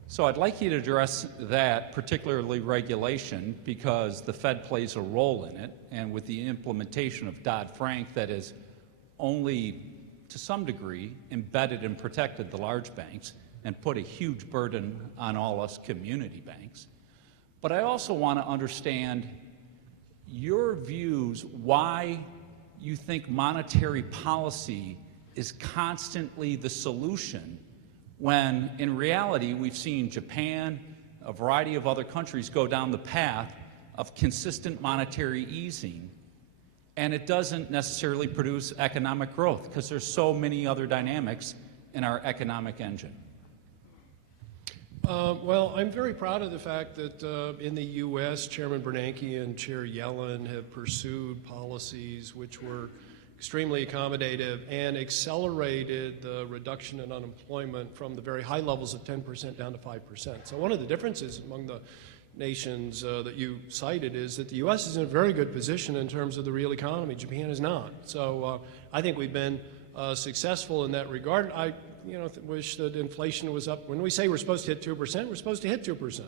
So I'd like you to address that, particularly regulation, because the Fed plays a role in it, and with the implementation of Dodd-Frank that is only, to some degree, embedded and protected the large banks and put a huge burden on all us community banks. But I also want to understand your views why you think monetary policy is constantly the solution when in reality we've seen Japan, a variety of other countries go down the path of consistent monetary easing, and it doesn't necessarily produce economic growth because there's so many other dynamics in our economic engine. Well, I'm very proud of the fact that in the U.S., Chairman Bernanke and Chair Yellen have pursued policies which were extremely accommodative and accelerated the reduction in unemployment from the very high levels of 10% down to 5%. So one of the differences among the nations that you cited is that the U.S. is in a very good position in terms of the real economy. Japan is not. So I think we've been successful in that regard. I wish that inflation was up. When we say we're supposed to hit 2%, we're supposed to hit 2%.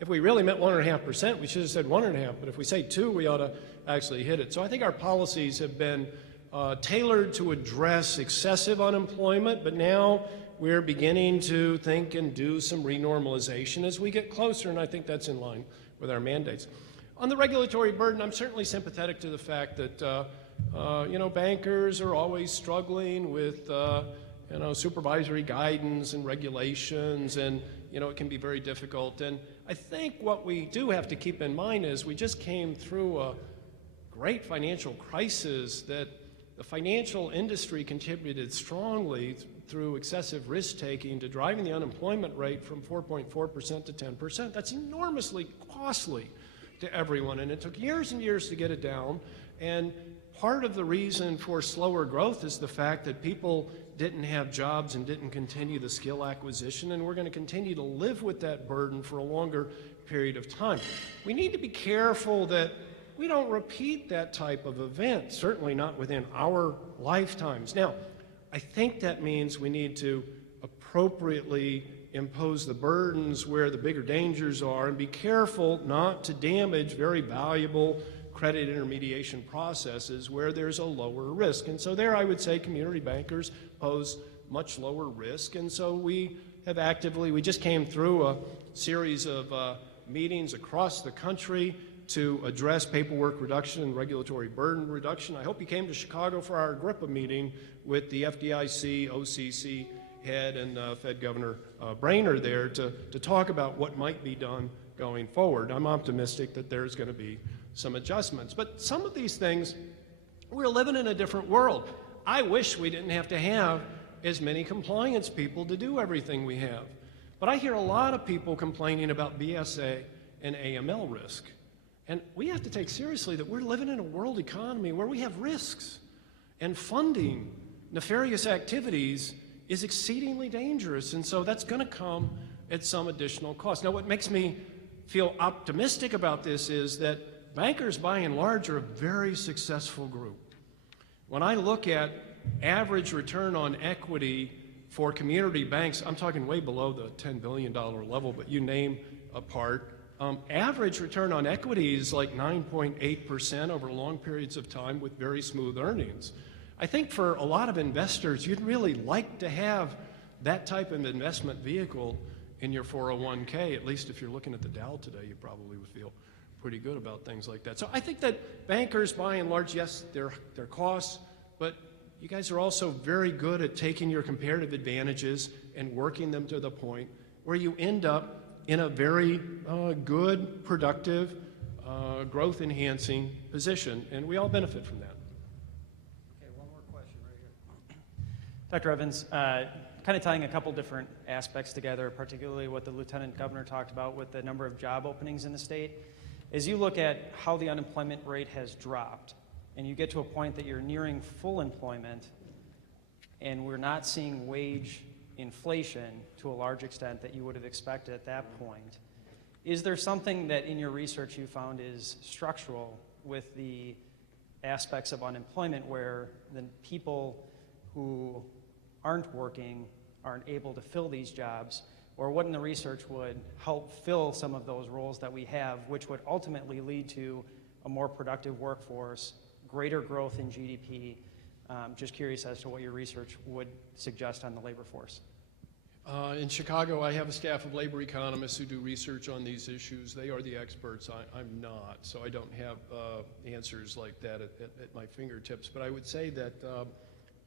If we really meant 1.5%, we should have said 1.5%. But if we say 2%, we ought to actually hit it. So I think our policies have been tailored to address excessive unemployment, but now we're beginning to think and do some renormalization as we get closer, and I think that's in line with our mandates. On the regulatory burden, I'm certainly sympathetic to the fact that bankers are always struggling with supervisory guidance and regulations, and it can be very difficult. And I think what we do have to keep in mind is we just came through a great financial crisis that the financial industry contributed strongly through excessive risk-taking to driving the unemployment rate from 4.4% to 10%. That's enormously costly to everyone, and it took years and years to get it down. And part of the reason for slower growth is the fact that people didn't have jobs and didn't continue the skill acquisition, and we're going to continue to live with that burden for a longer period of time. We need to be careful that we don't repeat that type of event, certainly not within our lifetimes. Now, I think that means we need to appropriately impose the burdens where the bigger dangers are and be careful not to damage very valuable credit intermediation processes where there's a lower risk. And so there I would say community bankers pose much lower risk. And so we just came through a series of meetings across the country to address paperwork reduction and regulatory burden reduction. I hope you came to Chicago for our Agrippa meeting with the FDIC, OCC head, and Fed Governor Brainerd there to talk about what might be done going forward. I'm optimistic that there's going to be some adjustments. But some of these things, we're living in a different world. I wish we didn't have to have as many compliance people to do everything we have. But I hear a lot of people complaining about BSA and AML risk. And we have to take seriously that we're living in a world economy where we have risks, and funding nefarious activities is exceedingly dangerous, and so that's going to come at some additional cost. Now, what makes me feel optimistic about this is that bankers, by and large, are a very successful group. When I look at average return on equity for community banks, I'm talking way below the $10 billion level, but you name a part. Average return on equity is like 9.8% over long periods of time with very smooth earnings. I think for a lot of investors, you'd really like to have that type of investment vehicle in your 401k. At least if you're looking at the Dow today, you probably would feel pretty good about things like that. So I think that bankers, by and large, yes, they're costs, but you guys are also very good at taking your comparative advantages and working them to the point where you end up in a very good, productive, growth-enhancing position, and we all benefit from that. Okay, one more question right here. Dr. Evans, kind of tying a couple different aspects together, particularly what the Lieutenant Governor talked about with the number of job openings in the state. As you look at how the unemployment rate has dropped, and you get to a point that you're nearing full employment, and we're not seeing wage inflation to a large extent that you would have expected at that point, is there something that in your research you found is structural with the aspects of unemployment where the people who aren't working aren't able to fill these jobs, or what in the research would help fill some of those roles that we have, which would ultimately lead to a more productive workforce, greater growth in GDP? Just curious as to what your research would suggest on the labor force. In Chicago, I have a staff of labor economists who do research on these issues. They are the experts. I'm not, so I don't have answers like that at my fingertips. But I would say that,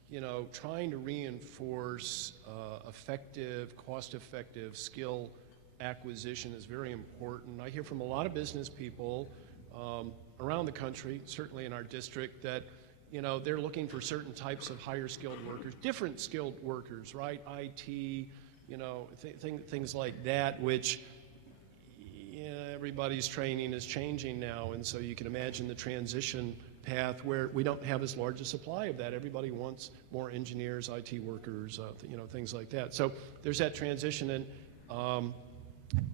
you know, trying to reinforce effective, cost-effective skill acquisition is very important. I hear from a lot of business people around the country, certainly in our district, that you know, they're looking for certain types of higher skilled workers, different skilled workers, right? IT, you know, things like that, which everybody's training is changing now. And so you can imagine the transition path where we don't have as large a supply of that. Everybody wants more engineers, IT workers, you know, things like that. So there's that transition in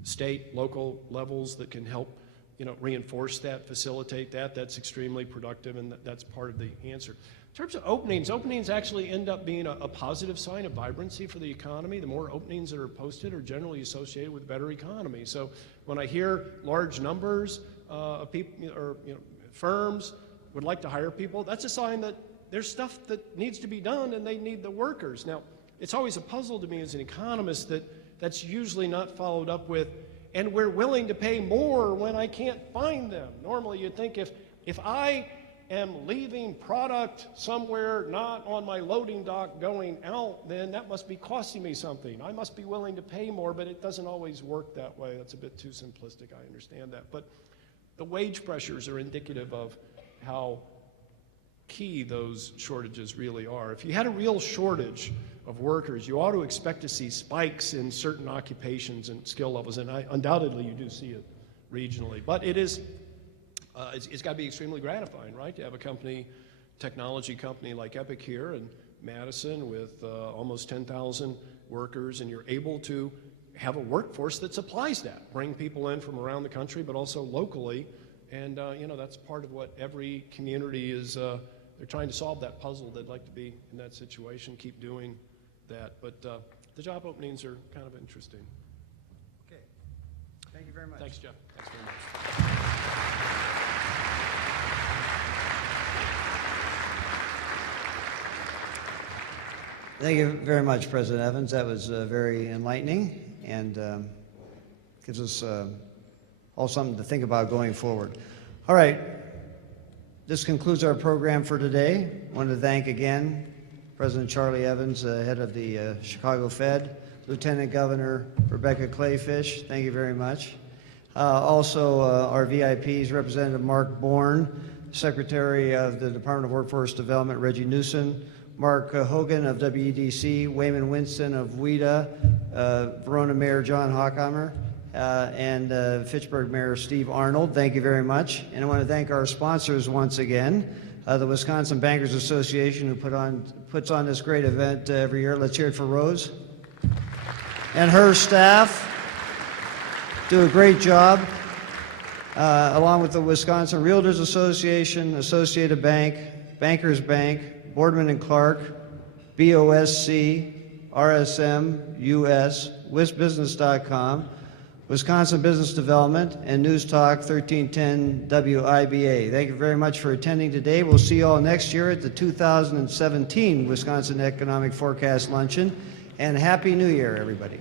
state, local levels that can help, you know, reinforce that, facilitate that. That's extremely productive, and that's part of the answer. In terms of openings, openings actually end up being a positive sign of vibrancy for the economy. The more openings that are posted are generally associated with better economy. So when I hear large numbers of people, or you know, firms would like to hire people, that's a sign that there's stuff that needs to be done and they need the workers. Now, it's always a puzzle to me as an economist that that's usually not followed up with, and we're willing to pay more when I can't find them. Normally you'd think if I am leaving product somewhere not on my loading dock going out, then that must be costing me something. I must be willing to pay more, but it doesn't always work that way. That's a bit too simplistic, I understand that. But the wage pressures are indicative of how key those shortages really are. If you had a real shortage of workers, you ought to expect to see spikes in certain occupations and skill levels, and undoubtedly you do see it regionally. But it is, it's got to be extremely gratifying, right, to have a company, technology company like Epic here in Madison with almost 10,000 workers, and you're able to have a workforce that supplies that, bring people in from around the country, but also locally. And you know, that's part of what every community is, they're trying to solve that puzzle. They'd like to be in that situation, keep doing that. But the job openings are kind of interesting. Okay. Thank you very much. Thanks, Jeff. Thanks very much. Thank you very much, President Evans. That was very enlightening and gives us all something to think about going forward. All right. This concludes our program for today. I want to thank again President Charlie Evans, head of the Chicago Fed, Lieutenant Governor Rebecca Clayfish, thank you very much. Also our VIPs, Representative Mark Bourne, Secretary of the Department of Workforce Development, Reggie Newsom, Mark Hogan of WEDC, Wayman Winston of WIDA, Verona Mayor John Hockheimer, and Fitchburg Mayor Steve Arnold. Thank you very much. And I want to thank our sponsors once again, the Wisconsin Bankers Association, who puts on this great event every year. Let's hear it for Rose. And her staff do a great job, along with the Wisconsin Realtors Association, Associated Bank, Bankers Bank, Boardman and Clark, BOSC, RSM, US, WisBusiness.com, Wisconsin Business Development, and News Talk 1310 WIBA. Thank you very much for attending today. We'll see you all next year at the 2017 Wisconsin Economic Forecast Luncheon. And Happy New Year, everybody.